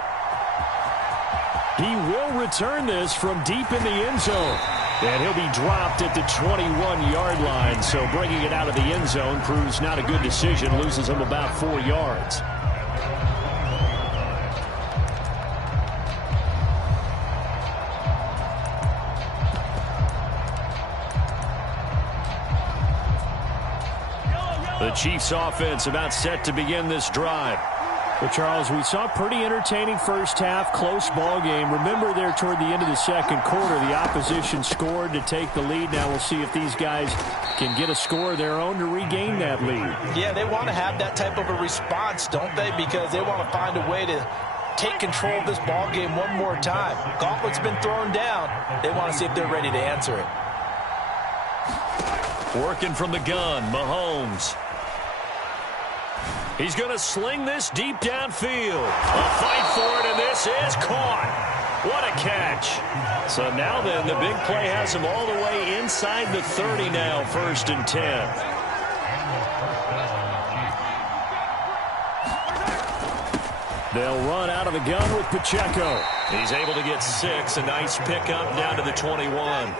He will return this from deep in the end zone. And he'll be dropped at the 21-yard line. So bringing it out of the end zone proves not a good decision. Loses him about 4 yards. The Chiefs offense about set to begin this drive. But, Charles, we saw a pretty entertaining first half, close ball game. Remember there toward the end of the second quarter, the opposition scored to take the lead. Now we'll see if these guys can get a score of their own to regain that lead. Yeah, they want to have that type of a response, don't they? Because they want to find a way to take control of this ball game one more time. Gauntlet's been thrown down. They want to see if they're ready to answer it. Working from the gun, Mahomes. He's going to sling this deep downfield. A fight for it, and this is caught. What a catch. So now then, the big play has him all the way inside the 30 now, 1st and 10. They'll run out of the gun with Pacheco. He's able to get 6. A nice pickup down to the 21.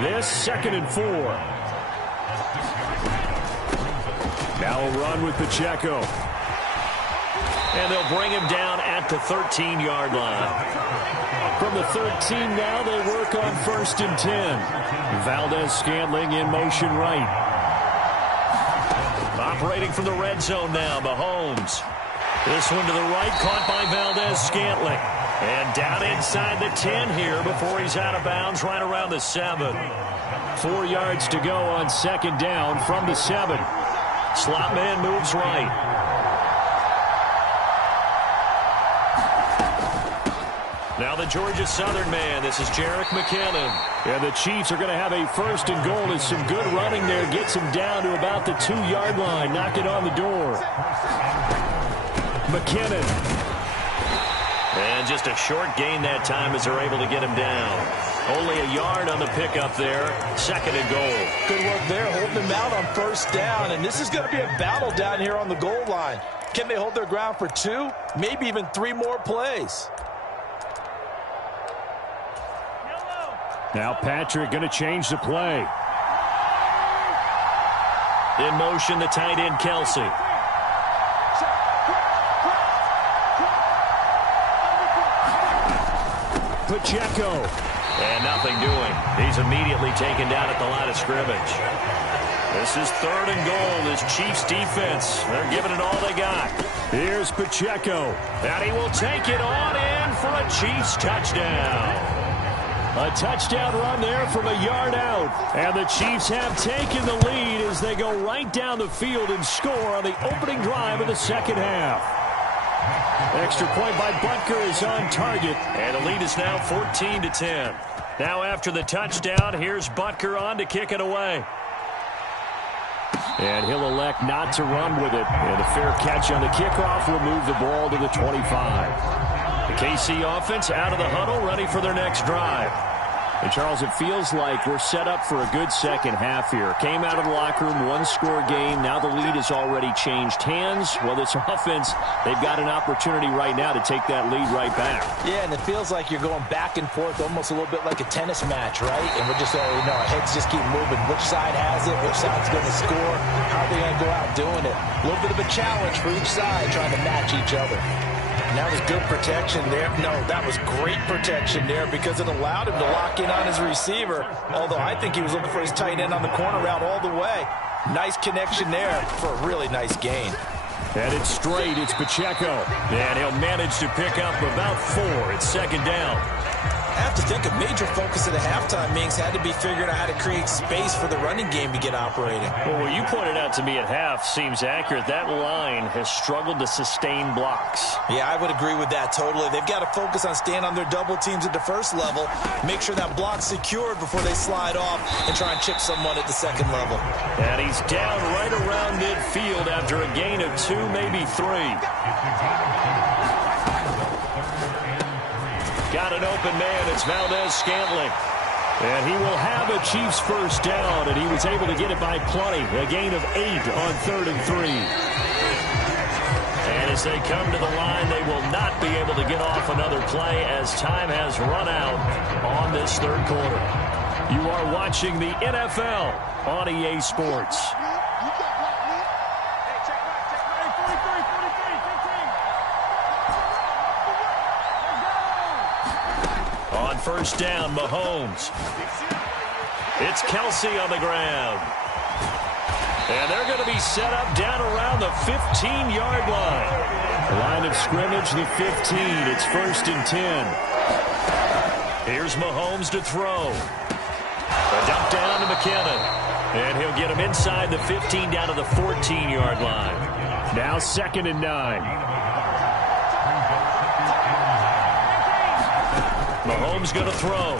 This 2nd and 4. Now a run with Pacheco. And they'll bring him down at the 13-yard line. From the 13 now, they work on 1st and 10. Valdez-Scantling in motion right. Operating from the red zone now, Mahomes. This one to the right, caught by Valdez-Scantling. And down inside the 10 here before he's out of bounds, right around the 7. 4 yards to go on 2nd down from the 7. Slot man moves right. Now the Georgia Southern man. This is Jerick McKinnon. And the Chiefs are going to have a 1st and goal. There's some good running there. Gets him down to about the 2-yard line. Knock it on the door. McKinnon. And just a short gain that time as they're able to get him down. Only a yard on the pickup there. 2nd and goal. Good work there, holding them out on 1st down. And this is going to be a battle down here on the goal line. Can they hold their ground for 2, maybe even 3 more plays? Now Patrick going to change the play. In motion, the tight end, Kelsey. Pacheco. And nothing doing. He's immediately taken down at the line of scrimmage. This is 3rd and goal. This Chiefs defense, they're giving it all they got. Here's Pacheco. And he will take it on in for a Chiefs touchdown. A touchdown run there from a yard out. And the Chiefs have taken the lead as they go right down the field and score on the opening drive of the 2nd half. Extra point by Butker is on target, and the lead is now 14-10. Now after the touchdown, here's Butker on to kick it away. And he'll elect not to run with it. And a fair catch on the kickoff will move the ball to the 25. The KC offense out of the huddle, ready for their next drive. And, Charles, it feels like we're set up for a good second half here. Came out of the locker room, one-score game. Now the lead has already changed hands. Well, this offense, they've got an opportunity right now to take that lead right back. Yeah, and it feels like you're going back and forth almost a little bit like a tennis match, right? And we're just already know our heads just keep moving. Which side has it? Which side's going to score? How are they going to go out doing it? A little bit of a challenge for each side trying to match each other. That was good protection there. No, that was great protection there because it allowed him to lock in on his receiver, although I think he was looking for his tight end on the corner route all the way. Nice connection there for a really nice gain. And it's straight. It's Pacheco. And he'll manage to pick up about 4. It's second down. I have to think a major focus of the halftime meetings had to be figuring out how to create space for the running game to get operating. Well, what you pointed out to me at half seems accurate. That line has struggled to sustain blocks. Yeah, I would agree with that totally. They've got to focus on staying on their double teams at the first level, make sure that block's secured before they slide off and try and chip someone at the second level. And he's down right around midfield after a gain of 2, maybe 3. Got an open man. It's Valdez-Scantling. And he will have a Chiefs first down, and he was able to get it by plenty. A gain of 8 on 3rd and 3. And as they come to the line, they will not be able to get off another play as time has run out on this third quarter. You are watching the NFL on EA Sports. On first down, Mahomes. It's Kelsey on the ground. And they're going to be set up down around the 15-yard line. Line of scrimmage, the 15. It's 1st and 10. Here's Mahomes to throw. A dump down to McKinnon. And he'll get him inside the 15 down to the 14-yard line. Now 2nd and 9. Mahomes going to throw.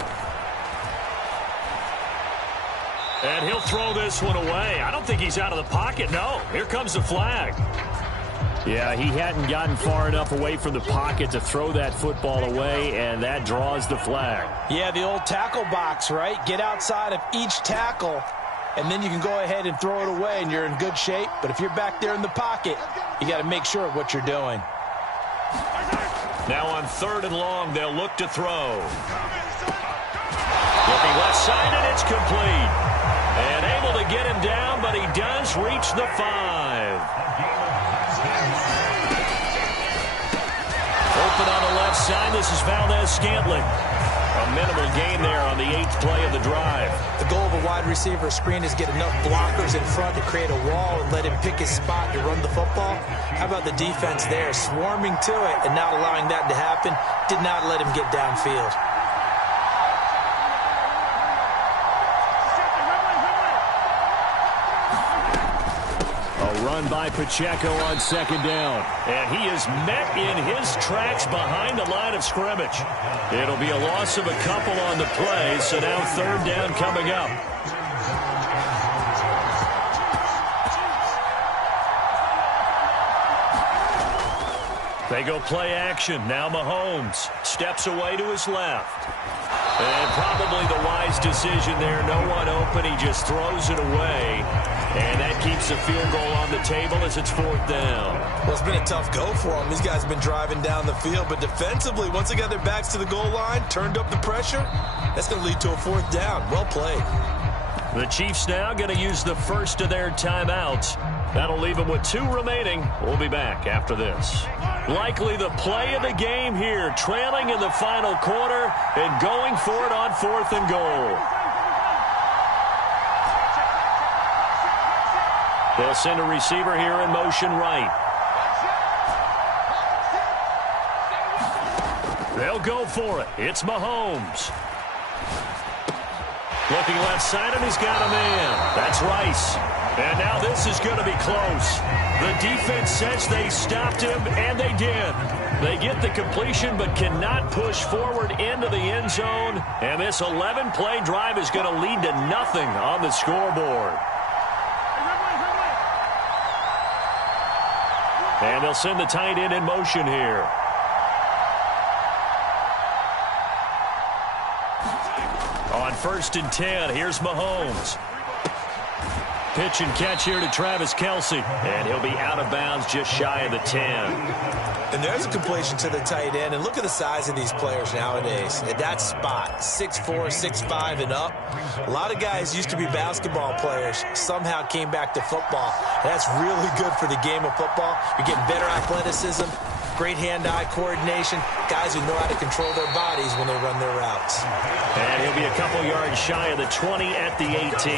And he'll throw this one away. I don't think he's out of the pocket. No, here comes the flag. Yeah, he hadn't gotten far enough away from the pocket to throw that football away, and that draws the flag. Yeah, the old tackle box, right? Get outside of each tackle, and then you can go ahead and throw it away, and you're in good shape. But if you're back there in the pocket, you got to make sure of what you're doing. Now on 3rd and long, they'll look to throw. Looking left side, and it's complete. And able to get him down, but he does reach the 5. Open on the left side, this is Valdez-Scantling. A minimal gain there on the 8th play of the drive. The goal of a wide receiver screen is get enough blockers in front to create a wall and let him pick his spot to run the football. How about the defense there, swarming to it and not allowing that to happen? Did not let him get downfield. A run by Pacheco on 2nd down. And he is met in his tracks behind the line of scrimmage. It'll be a loss of a couple on the play, so now 3rd down coming up. They go play action. Now Mahomes steps away to his left. And probably the wise decision there. No one open. He just throws it away. And that keeps the field goal on the table as it's 4th down. Well, it's been a tough go for them. These guys have been driving down the field. But defensively, once they got their backs to the goal line, turned up the pressure, that's going to lead to a 4th down. Well played. The Chiefs now going to use the first of their timeouts. That'll leave them with 2 remaining. We'll be back after this. Likely the play of the game here, trailing in the final quarter and going for it on 4th and goal. They'll send a receiver here in motion right. They'll go for it. It's Mahomes. Looking left side, and he's got a man. That's Rice. And now this is going to be close. The defense says they stopped him, and they did. They get the completion but cannot push forward into the end zone. And this 11-play drive is going to lead to nothing on the scoreboard. And they'll send the tight end in motion here. On 1st and 10, here's Mahomes. Pitch and catch here to Travis Kelce. And he'll be out of bounds just shy of the 10. And there's a completion to the tight end. And look at the size of these players nowadays. At that spot, 6'4", 6'5", and up. A lot of guys used to be basketball players, somehow came back to football. And that's really good for the game of football. You're getting better athleticism, great hand-eye coordination, guys who know how to control their bodies when they run their routes. And he'll be a couple yards shy of the 20 at the 18.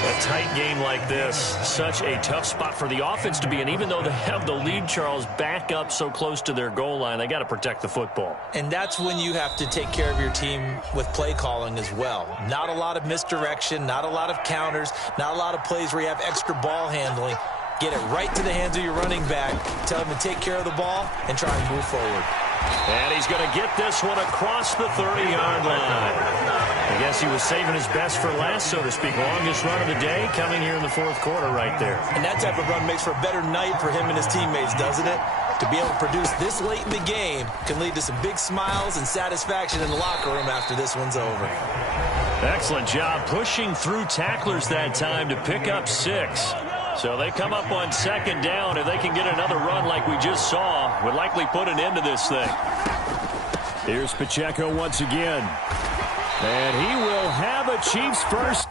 A tight game like this, such a tough spot for the offense to be in. Even though they have the lead, Charles, back up so close to their goal line, they got to protect the football. And that's when you have to take care of your team with play calling as well. Not a lot of misdirection, not a lot of counters, not a lot of plays where you have extra ball handling. Get it right to the hands of your running back. Tell him to take care of the ball and try and move forward. And he's going to get this one across the 30-yard line. I guess he was saving his best for last, so to speak. Longest run of the day coming here in the 4th quarter right there. And that type of run makes for a better night for him and his teammates, doesn't it? To be able to produce this late in the game can lead to some big smiles and satisfaction in the locker room after this one's over. Excellent job pushing through tacklers that time to pick up 6. So they come up on 2nd down. If they can get another run like we just saw, would likely put an end to this thing. Here's Pacheco once again. And he will have a Chiefs first.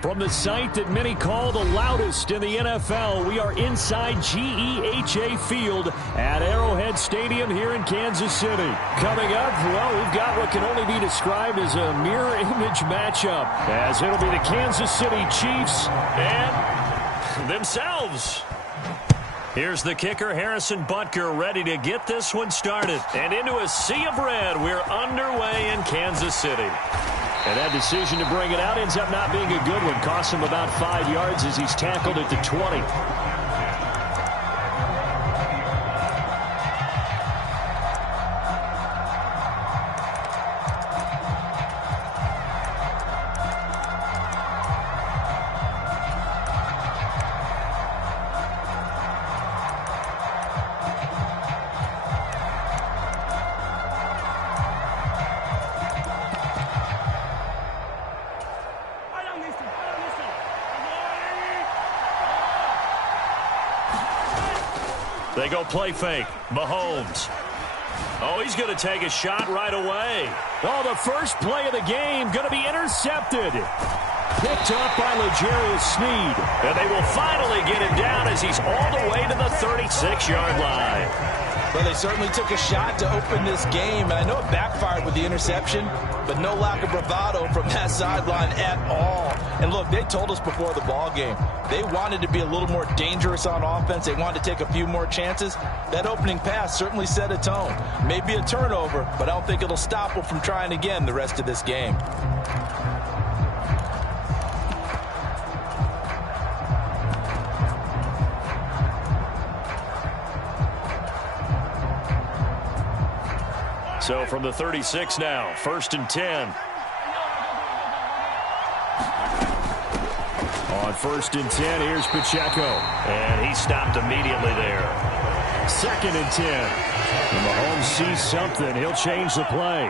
From the site that many call the loudest in the NFL, we are inside KHSAA Field at Arrowhead Stadium here in Kansas City. Coming up, well, we've got what can only be described as a mirror image matchup, as it'll be the Kansas City Chiefs and themselves. Here's the kicker, Harrison Butker, ready to get this one started. And into a sea of red, we're underway in Kansas City. And that decision to bring it out ends up not being a good one. Costs him about 5 yards as he's tackled at the 20. They go play fake. Mahomes. Oh, he's going to take a shot right away. Oh, the first play of the game going to be intercepted. Picked up by L'Jarius Sneed. And they will finally get him down as he's all the way to the 36-yard line. Well, they certainly took a shot to open this game, and I know it backfired with the interception, but no lack of bravado from that sideline at all. And look, they told us before the ball game, they wanted to be a little more dangerous on offense. They wanted to take a few more chances. That opening pass certainly set a tone. Maybe a turnover, but I don't think it'll stop them from trying again the rest of this game. So from the 36 now, 1st and 10. On 1st and 10, here's Pacheco. And he stopped immediately there. 2nd and 10. And Mahomes sees something. He'll change the play.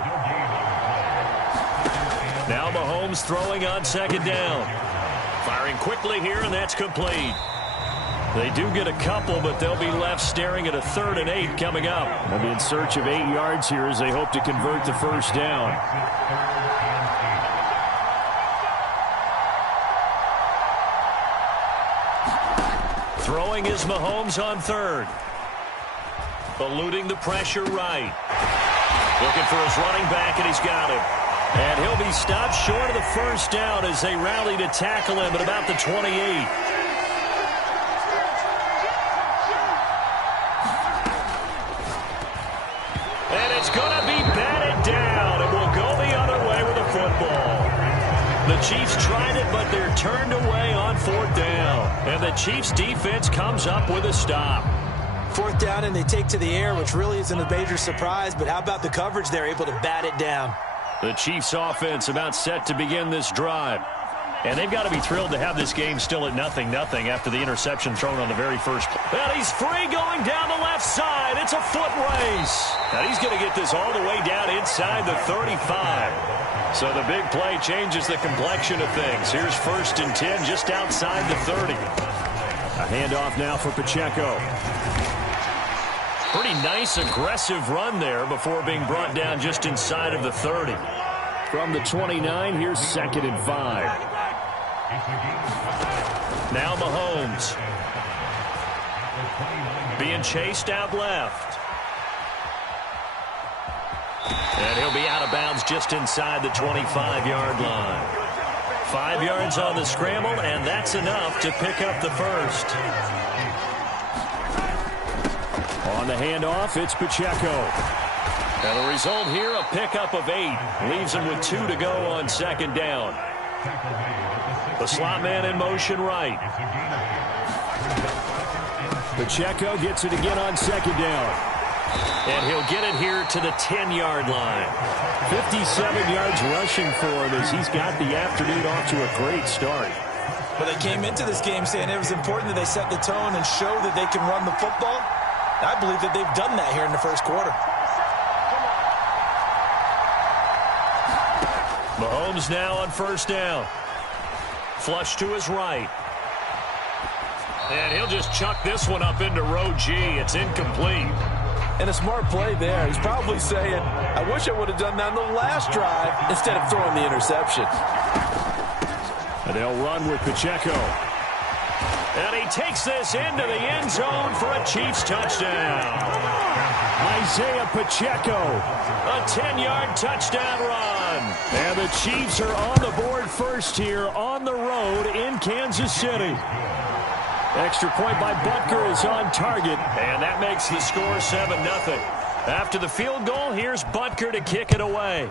Now Mahomes throwing on 2nd down. Firing quickly here, and that's complete. They do get a couple, but they'll be left staring at a 3rd and 8 coming up. They'll be in search of 8 yards here as they hope to convert the first down. Throwing is Mahomes on 3rd. Eluding the pressure right. Looking for his running back, and he's got him. And he'll be stopped short of the first down as they rally to tackle him at about the 28. It's going to be batted down, and we'll go the other way with the football. The Chiefs tried it, but they're turned away on 4th down. And the Chiefs defense comes up with a stop. 4th down, and they take to the air, which really isn't a major surprise, but how about the coverage? They're able to bat it down. The Chiefs offense about set to begin this drive. And they've got to be thrilled to have this game still at 0-0 after the interception thrown on the very first play. And he's free going down the left side. It's a foot race. And he's going to get this all the way down inside the 35. So the big play changes the complexion of things. Here's 1st and 10 just outside the 30. A handoff now for Pacheco. Pretty nice, aggressive run there before being brought down just inside of the 30. From the 29, here's 2nd and 5. Now Mahomes. Being chased out left. And he'll be out of bounds just inside the 25-yard line. 5 yards on the scramble, and that's enough to pick up the first. On the handoff, it's Pacheco. And the result here, a pickup of 8. Leaves him with 2 to go on 2nd down. The slot man in motion right. Pacheco gets it again on 2nd down. And he'll get it here to the 10-yard line. 57 yards rushing for him as he's got the afternoon off to a great start. Well, they came into this game saying it was important that they set the tone and show that they can run the football. I believe that they've done that here in the first quarter. Mahomes now on 1st down. Flush to his right. And he'll just chuck this one up into row G. It's incomplete. And a smart play there. He's probably saying, I wish I would have done that on the last drive instead of throwing the interception. And they'll run with Pacheco. And he takes this into the end zone for a Chiefs touchdown. Isaiah Pacheco, a 10-yard touchdown run. And the Chiefs are on the board first here on the road in Kansas City. Extra point by Butker is on target, and that makes the score 7-0. After the field goal, here's Butker to kick it away.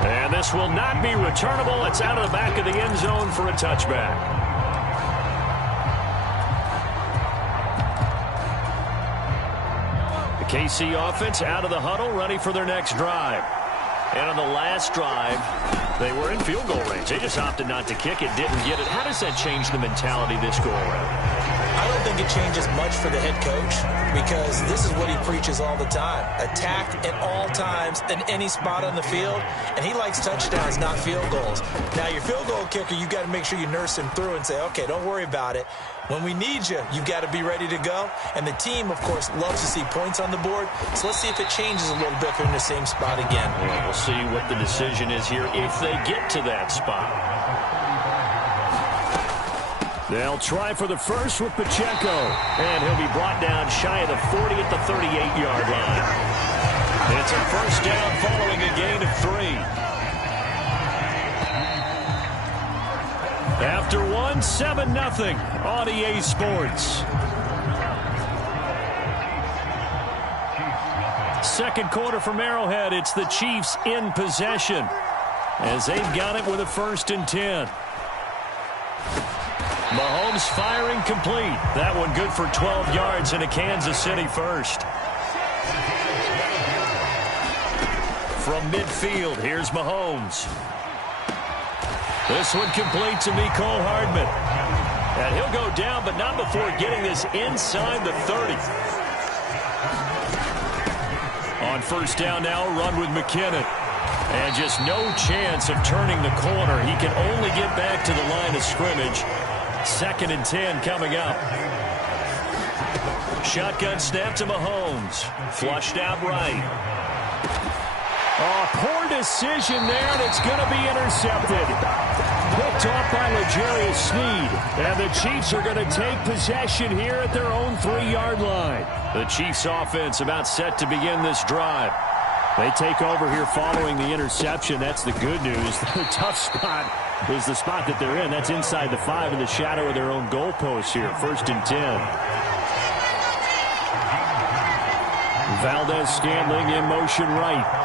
And this will not be returnable. It's out of the back of the end zone for a touchback. The KC offense out of the huddle, ready for their next drive. And on the last drive, they were in field goal range. They just opted not to kick it, didn't get it. How does that change the mentality this go around? I don't think it changes much for the head coach because this is what he preaches all the time. Attack at all times in any spot on the field, and he likes touchdowns, not field goals. Now, your field goal kicker, you've got to make sure you nurse him through and say, okay, don't worry about it. When we need you, you've got to be ready to go. And the team, of course, loves to see points on the board. So let's see if it changes a little bit if they're in the same spot again. Well, we'll see what the decision is here if they get to that spot. They'll try for the first with Pacheco. And he'll be brought down shy of the 40 at the 38-yard line. It's a first down following a gain of 3. After 7-0 on EA Sports. Second quarter from Arrowhead. It's the Chiefs in possession as they've got it with a 1st and 10. Mahomes firing complete. That one good for 12 yards and a Kansas City first. From midfield, here's Mahomes. This one complete to Mecole Hardman. And he'll go down, but not before getting this inside the 30. On first down now, run with McKinnon. And just no chance of turning the corner. He can only get back to the line of scrimmage. 2nd and 10 coming up. Shotgun snap to Mahomes. Flushed out right. Oh, poor decision there, and it's going to be intercepted. Picked off by L'Jarius Sneed. And the Chiefs are going to take possession here at their own 3-yard line. The Chiefs offense about set to begin this drive. They take over here following the interception. That's the good news. The tough spot is the spot that they're in. That's inside the 5 in the shadow of their own goalpost here. 1st and 10. Valdez-Scantling in motion right.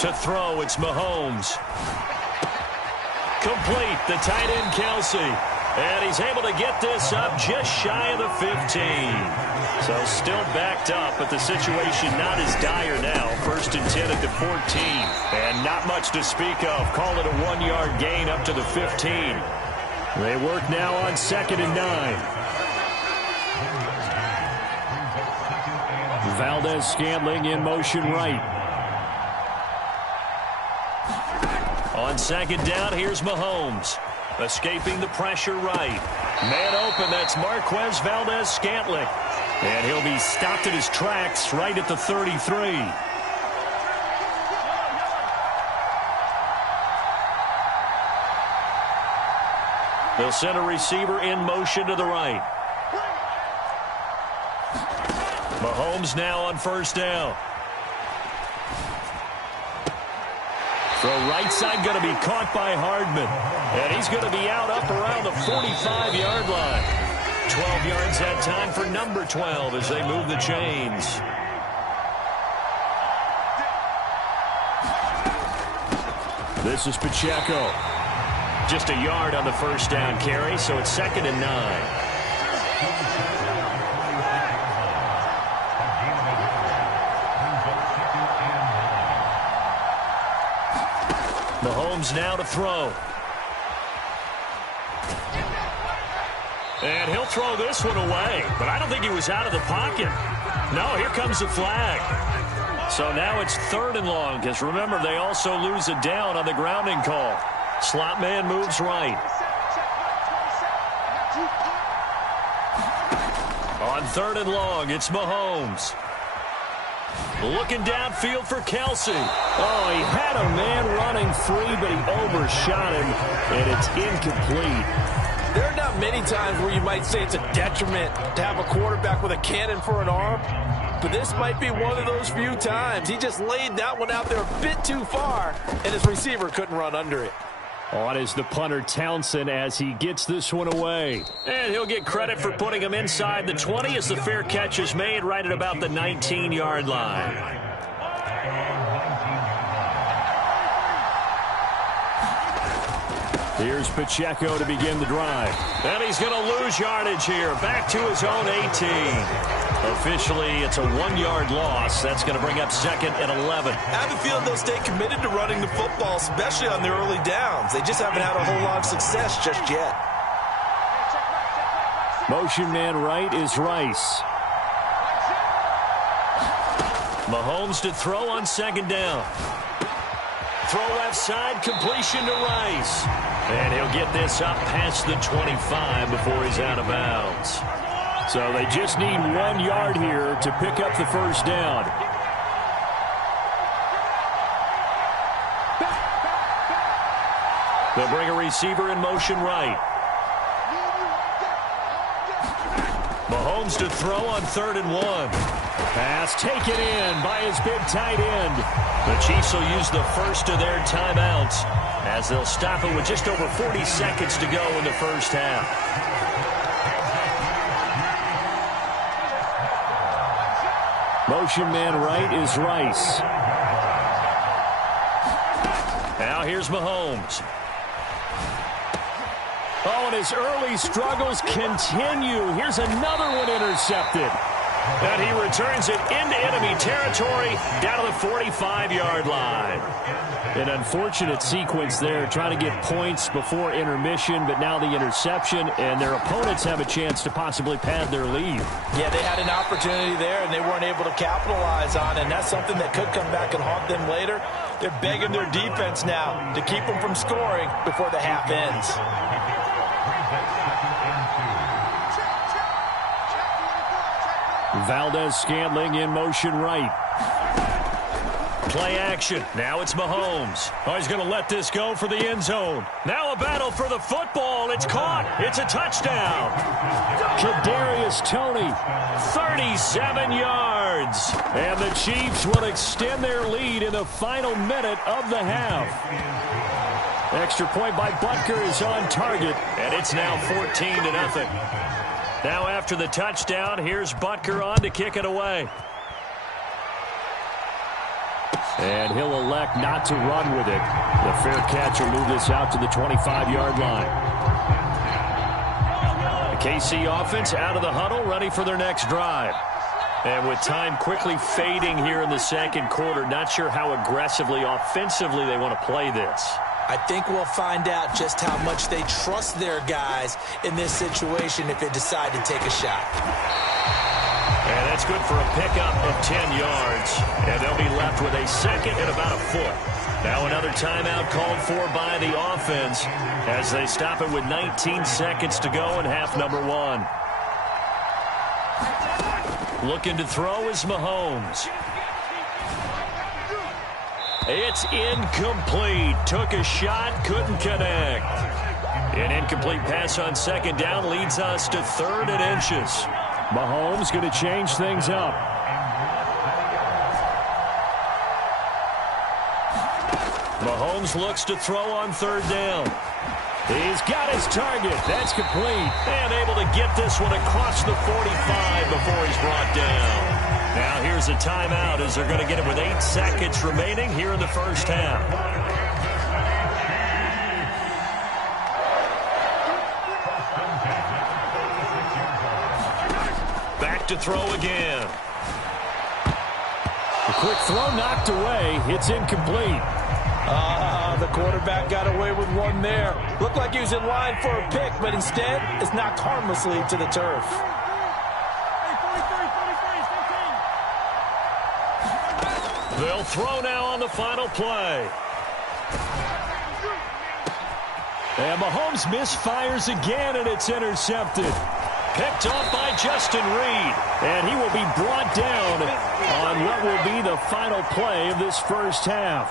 To throw, it's Mahomes. Complete, the tight end Kelsey. And he's able to get this up just shy of the 15. So still backed up, but the situation not as dire now. 1st and 10 at the 14. And not much to speak of. Call it a 1-yard gain up to the 15. They work now on 2nd and 9. Valdez-Scantling in motion right. On 2nd down, here's Mahomes. Escaping the pressure right. Man open, that's Marquez Valdez-Scantling. And he'll be stopped at his tracks right at the 33. They'll send a receiver in motion to the right. Mahomes now on 1st down. Throw right side going to be caught by Hardman. And he's going to be out up around the 45-yard line. 12 yards that time for number 12 as they move the chains. This is Pacheco. Just a yard on the 1st down carry, so it's 2nd and 9. Mahomes now to throw. And he'll throw this one away, but I don't think he was out of the pocket. No, here comes the flag. So now it's 3rd and long, because remember, they also lose a down on the grounding call. Slot man moves right. On 3rd and long, it's Mahomes. Looking downfield for Kelsey. Oh, he had a man running free, but he overshot him, and it's incomplete. There are not many times where you might say it's a detriment to have a quarterback with a cannon for an arm, but this might be one of those few times. He just laid that one out there a bit too far, and his receiver couldn't run under it. On is the punter, Townsend, as he gets this one away. And he'll get credit for putting him inside the 20 as the fair catch is made right at about the 19-yard line. Here's Pacheco to begin the drive. And he's going to lose yardage here. Back to his own 18. Officially, it's a 1-yard loss. That's going to bring up second and 11. I have a feeling they'll stay committed to running the football, especially on their early downs. They just haven't had a whole lot of success just yet. Motion man right is Rice. Mahomes to throw on second down. Throw left side, completion to Rice. And he'll get this up past the 25 before he's out of bounds. So they just need 1 yard here to pick up the first down. They'll bring a receiver in motion right. Mahomes to throw on 3rd and 1. Pass taken in by his big tight end. The Chiefs will use the first of their timeouts as they'll stop it with just over 40 seconds to go in the first half. Motion man right is Rice. Now here's Mahomes. Oh, and his early struggles continue. Here's another one intercepted. And he returns it into enemy territory down to the 45-yard line. An unfortunate sequence there, trying to get points before intermission, but now the interception, and their opponents have a chance to possibly pad their lead. Yeah, they had an opportunity there, and they weren't able to capitalize on it, and that's something that could come back and haunt them later. They're begging their defense now to keep them from scoring before the half ends. Valdez-Scantling in motion right. Play action. Now it's Mahomes. Oh, he's going to let this go for the end zone. Now a battle for the football. It's caught. It's a touchdown. Kadarius Toney, 37 yards. And the Chiefs will extend their lead in the final minute of the half. Extra point by Butker is on target, and it's now 14-0. Now after the touchdown, here's Butker on to kick it away. And he'll elect not to run with it. The fair catch will move this out to the 25-yard line. The KC offense out of the huddle, ready for their next drive. And with time quickly fading here in the second quarter, not sure how aggressively, offensively they want to play this. I think we'll find out just how much they trust their guys in this situation if they decide to take a shot. And that's good for a pickup of 10 yards. And they'll be left with a second and about a foot. Now another timeout called for by the offense as they stop it with 19 seconds to go in half number 1. Looking to throw is Mahomes. It's incomplete. Took a shot, couldn't connect. An incomplete pass on second down leads us to 3rd and inches. Mahomes going to change things up. Mahomes looks to throw on 3rd down. He's got his target. That's complete. And able to get this one across the 45 before he's brought down. Now here's a timeout as they're going to get it with 8 seconds remaining here in the first half. Back to throw again. A quick throw knocked away. It's incomplete. The quarterback got away with one there. Looked like he was in line for a pick, but instead it's knocked harmlessly to the turf. They'll throw now on the final play. And Mahomes misfires again, and it's intercepted. Picked off by Justin Reed. And he will be brought down on what will be the final play of this first half.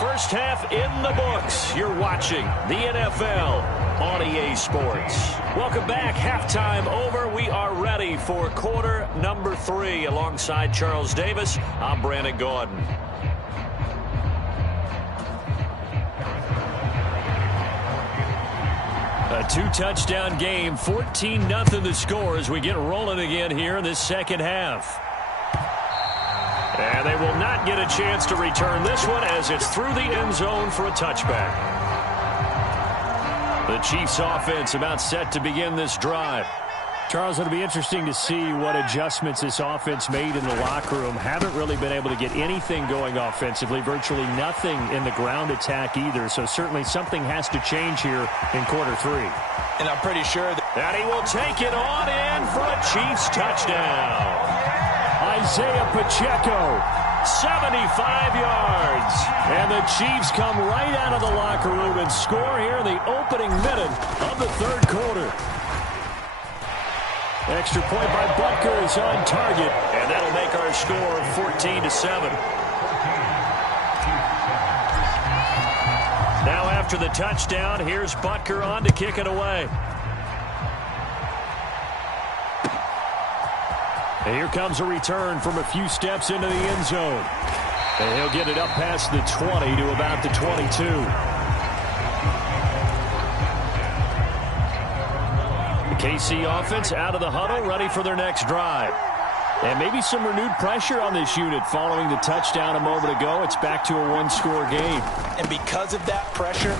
First half in the books. You're watching the NFL on EA Sports. Welcome back. Halftime over. We are ready for quarter number 3. Alongside Charles Davis, I'm Brandon Gordon. A 2-touchdown game, 14-0 the score as we get rolling again here in this second half. And they will not get a chance to return this one as it's through the end zone for a touchback. The Chiefs offense about set to begin this drive. Charles, it'll be interesting to see what adjustments this offense made in the locker room. Haven't really been able to get anything going offensively, virtually nothing in the ground attack either. So certainly something has to change here in quarter 3. And I'm pretty sure that he will take it on in for a Chiefs touchdown. Isaiah Pacheco, 75 yards. And the Chiefs come right out of the locker room and score here in the opening minute of the third quarter. Extra point by Butker is on target, and that'll make our score 14-7. Now after the touchdown, here's Butker on to kick it away. And here comes a return from a few steps into the end zone. And he'll get it up past the 20 to about the 22. The KC offense out of the huddle, ready for their next drive. And maybe some renewed pressure on this unit following the touchdown a moment ago. It's back to a one-score game. And because of that pressure,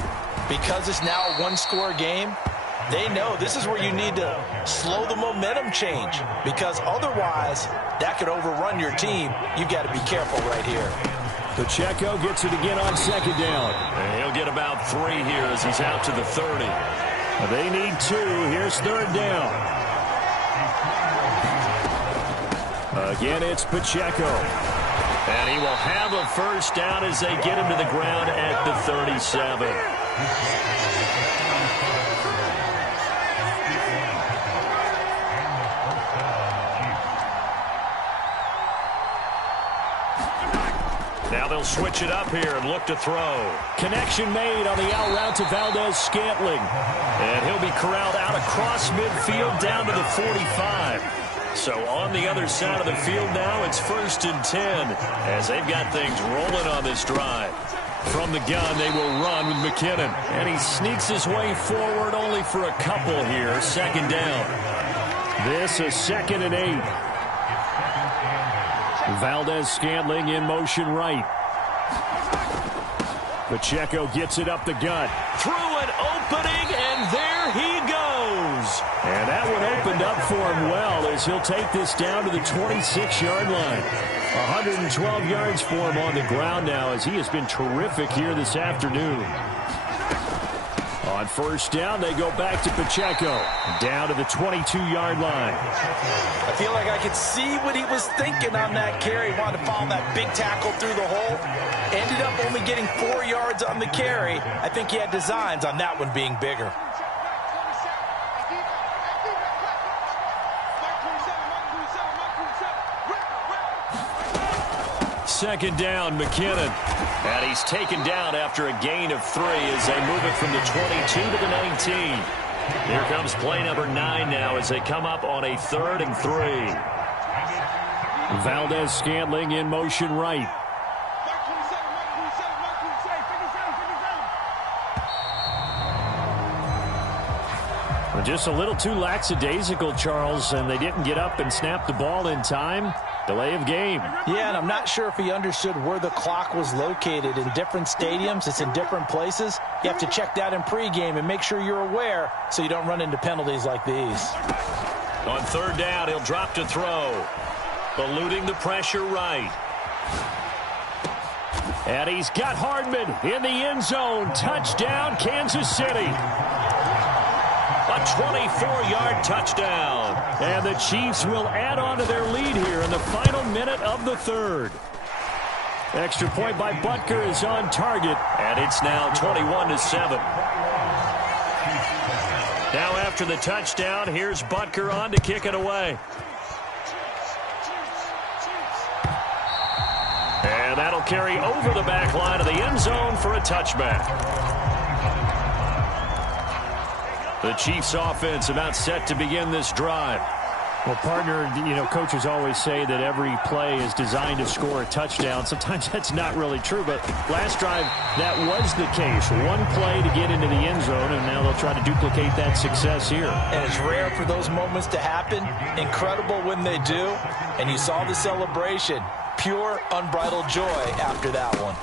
because it's now a one-score game, they know this is where you need to slow the momentum change, because otherwise that could overrun your team. You've got to be careful right here. Pacheco gets it again on second down. And he'll get about 3 here as he's out to the 30. They need 2. Here's third down. Again, it's Pacheco. And he will have a first down as they get him to the ground at the 37. Now they'll switch it up here and look to throw. Connection made on the out route to Valdez-Scantling. And he'll be corralled out across midfield down to the 45. So on the other side of the field now, it's 1st and 10 as they've got things rolling on this drive. From the gun, they will run with McKinnon. And he sneaks his way forward only for a couple here. Second down. This is 2nd and 8. Valdez-Scantling in motion right. Pacheco gets it up the gut. Through an opening, and there he goes. And that one opened up for him well as he'll take this down to the 26-yard line. 112 yards for him on the ground now as he has been terrific here this afternoon. On first down, they go back to Pacheco. Down to the 22-yard line. I feel like I could see what he was thinking on that carry. He wanted to follow that big tackle through the hole. Ended up only getting 4 yards on the carry. I think he had designs on that one being bigger. Second down, McKinnon. And he's taken down after a gain of 3 as they move it from the 22 to the 19. Here comes play number 9 now as they come up on a 3rd and 3. Valdez-Scantling in motion right. Just a little too lackadaisical, Charles, and they didn't get up and snap the ball in time. Delay of game. Yeah, and I'm not sure if he understood where the clock was located. In different stadiums, it's in different places. You have to check that in pregame and make sure you're aware so you don't run into penalties like these. On third down, he'll drop to throw. Eluding the pressure right. And he's got Hardman in the end zone. Touchdown, Kansas City. A 24-yard touchdown. And the Chiefs will add on to their lead here in the final minute of the third. Extra point by Butker is on target. And it's now 21-7. Now after the touchdown, here's Butker on to kick it away. And that'll carry over the back line of the end zone for a touchback. The Chiefs offense about set to begin this drive. Well, partner, coaches always say that every play is designed to score a touchdown. Sometimes that's not really true, but last drive, that was the case. One play to get into the end zone, and now they'll try to duplicate that success here. And it's rare for those moments to happen. Incredible when they do. And you saw the celebration. Pure, unbridled joy after that one.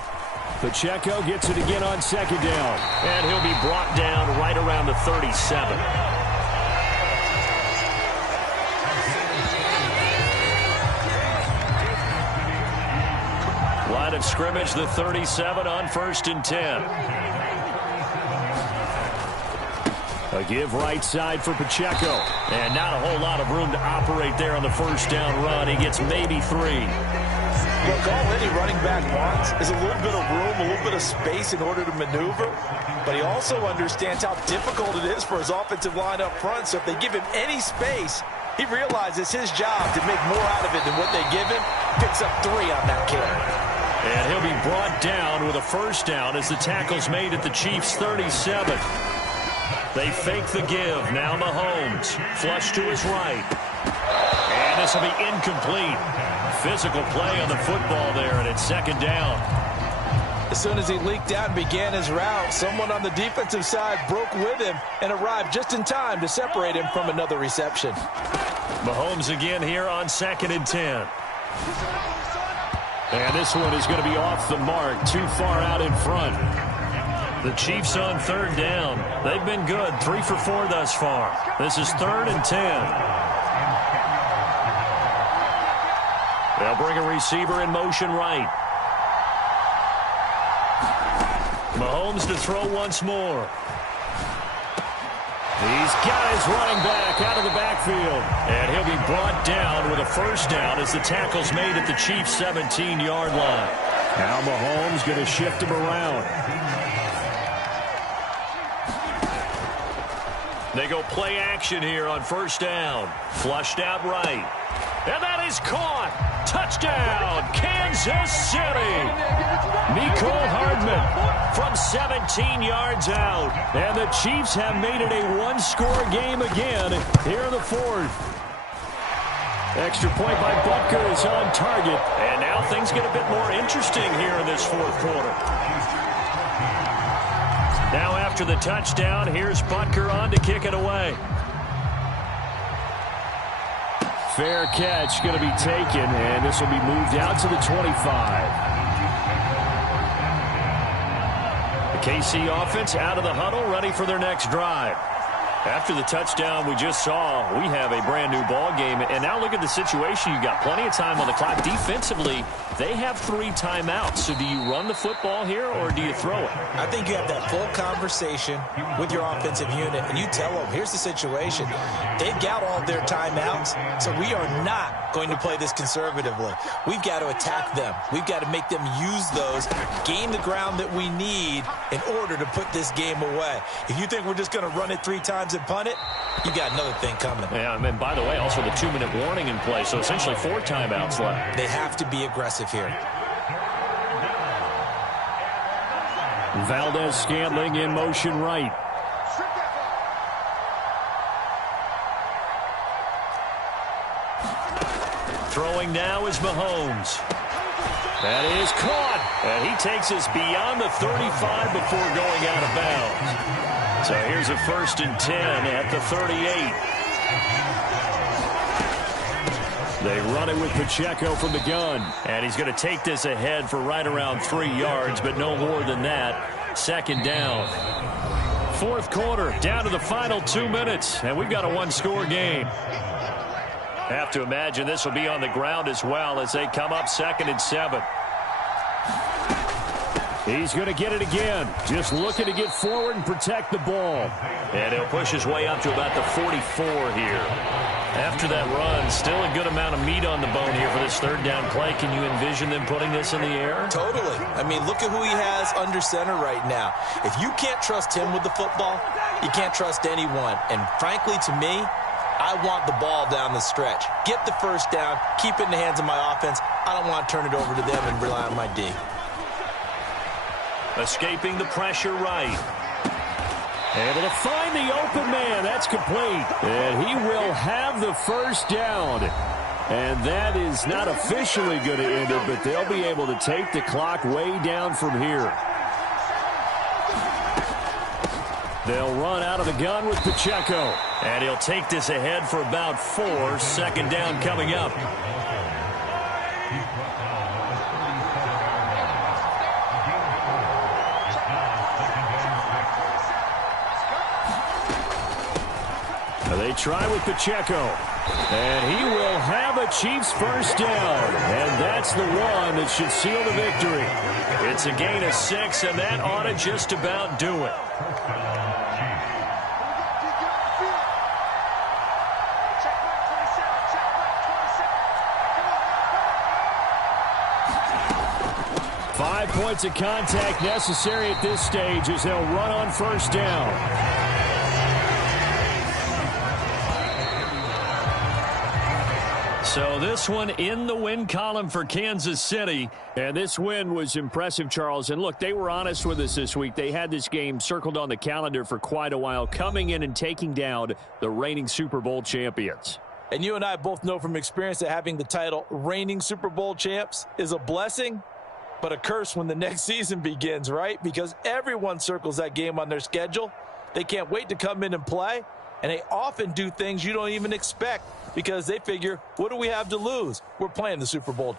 Pacheco gets it again on second down. And he'll be brought down right around the 37. Line of scrimmage, the 37 on 1st and 10. A give right side for Pacheco. And not a whole lot of room to operate there on the first down run. He gets maybe 3. Look, all any running back wants is a little bit of room, a little bit of space in order to maneuver. But he also understands how difficult it is for his offensive line up front. So if they give him any space, he realizes his job to make more out of it than what they give him. Picks up 3 on that carry. And he'll be brought down with a first down as the tackle's made at the Chiefs' 37. They fake the give. Now Mahomes. Flush to his right. And this will be incomplete. Physical play on the football there, and it's second down. As soon as he leaked out and began his route, someone on the defensive side broke with him and arrived just in time to separate him from another reception. Mahomes again here on 2nd and 10. And this one is going to be off the mark, too far out in front. The Chiefs on 3rd down. They've been good, 3 for 4 thus far. This is 3rd and 10. They'll bring a receiver in motion right. Mahomes to throw once more. He's got his running back out of the backfield. And he'll be brought down with a first down as the tackle's made at the Chiefs' 17-yard line. Now Mahomes going to shift him around. They go play action here on first down. Flushed out right. And that is caught. Touchdown, Kansas City. Mecole Hardman from 17 yards out. And the Chiefs have made it a one-score game again here in the 4th. Extra point by Butker is on target. And now things get a bit more interesting here in this 4th quarter. Now after the touchdown, here's Butker on to kick it away. Fair catch going to be taken, and this will be moved out to the 25. The KC offense out of the huddle, ready for their next drive. After the touchdown we just saw, we have a brand-new ball game. And now look at the situation. You've got plenty of time on the clock. Defensively, they have 3 timeouts. So do you run the football here, or do you throw it? I think you have that full conversation with your offensive unit, and you tell them, here's the situation. They've got all of their timeouts, so we are not going to play this conservatively. We've got to attack them. We've got to make them use those, gain the ground that we need in order to put this game away. If you think we're just going to run it 3 times and punt it, you got another thing coming. Yeah, and by the way, also the 2-minute warning in play, so essentially 4 timeouts left. They have to be aggressive here. Valdez-Scantling in motion right. Throwing now is Mahomes. That is caught. And he takes us beyond the 35 before going out of bounds. So here's a 1st and 10 at the 38. They run it with Pacheco from the gun. And he's going to take this ahead for right around 3 yards, but no more than that. 2nd down. 4th quarter, down to the final 2 minutes, and we've got a one-score game. Have to imagine this will be on the ground as well as they come up 2nd and 7. He's going to get it again. Just looking to get forward and protect the ball. And he'll push his way up to about the 44 here. After that run, still a good amount of meat on the bone here for this 3rd down play. Can you envision them putting this in the air? Totally. I mean, look at who he has under center right now. If you can't trust him with the football, You can't trust anyone. And frankly, to me, I want the ball down the stretch. Get the first down, keep it in the hands of my offense. I don't want to turn it over to them and rely on my D. Escaping the pressure right. Able to find the open man. That's complete. And he will have the first down. And that is not officially going to end it, but they'll be able to take the clock way down from here. They'll run out of the gun with Pacheco. And he'll take this ahead for about 4. Second down coming up. They try with Pacheco. And he will have a Chiefs first down. And that's the one that should seal the victory. It's a gain of 6, and that ought to just about do it. Five points of contact necessary at this stage as they'll run on first down. So this one in the win column for Kansas City. And this win was impressive, Charles. And look, they were honest with us this week. They had this game circled on the calendar for quite a while, coming in and taking down the reigning Super Bowl champions. And you and I both know from experience that having the title reigning Super Bowl champs is a blessing, but a curse when the next season begins, right? Because everyone circles that game on their schedule. They can't wait to come in and play. And they often do things you don't even expect because they figure, what do we have to lose? We're playing the Super Bowl.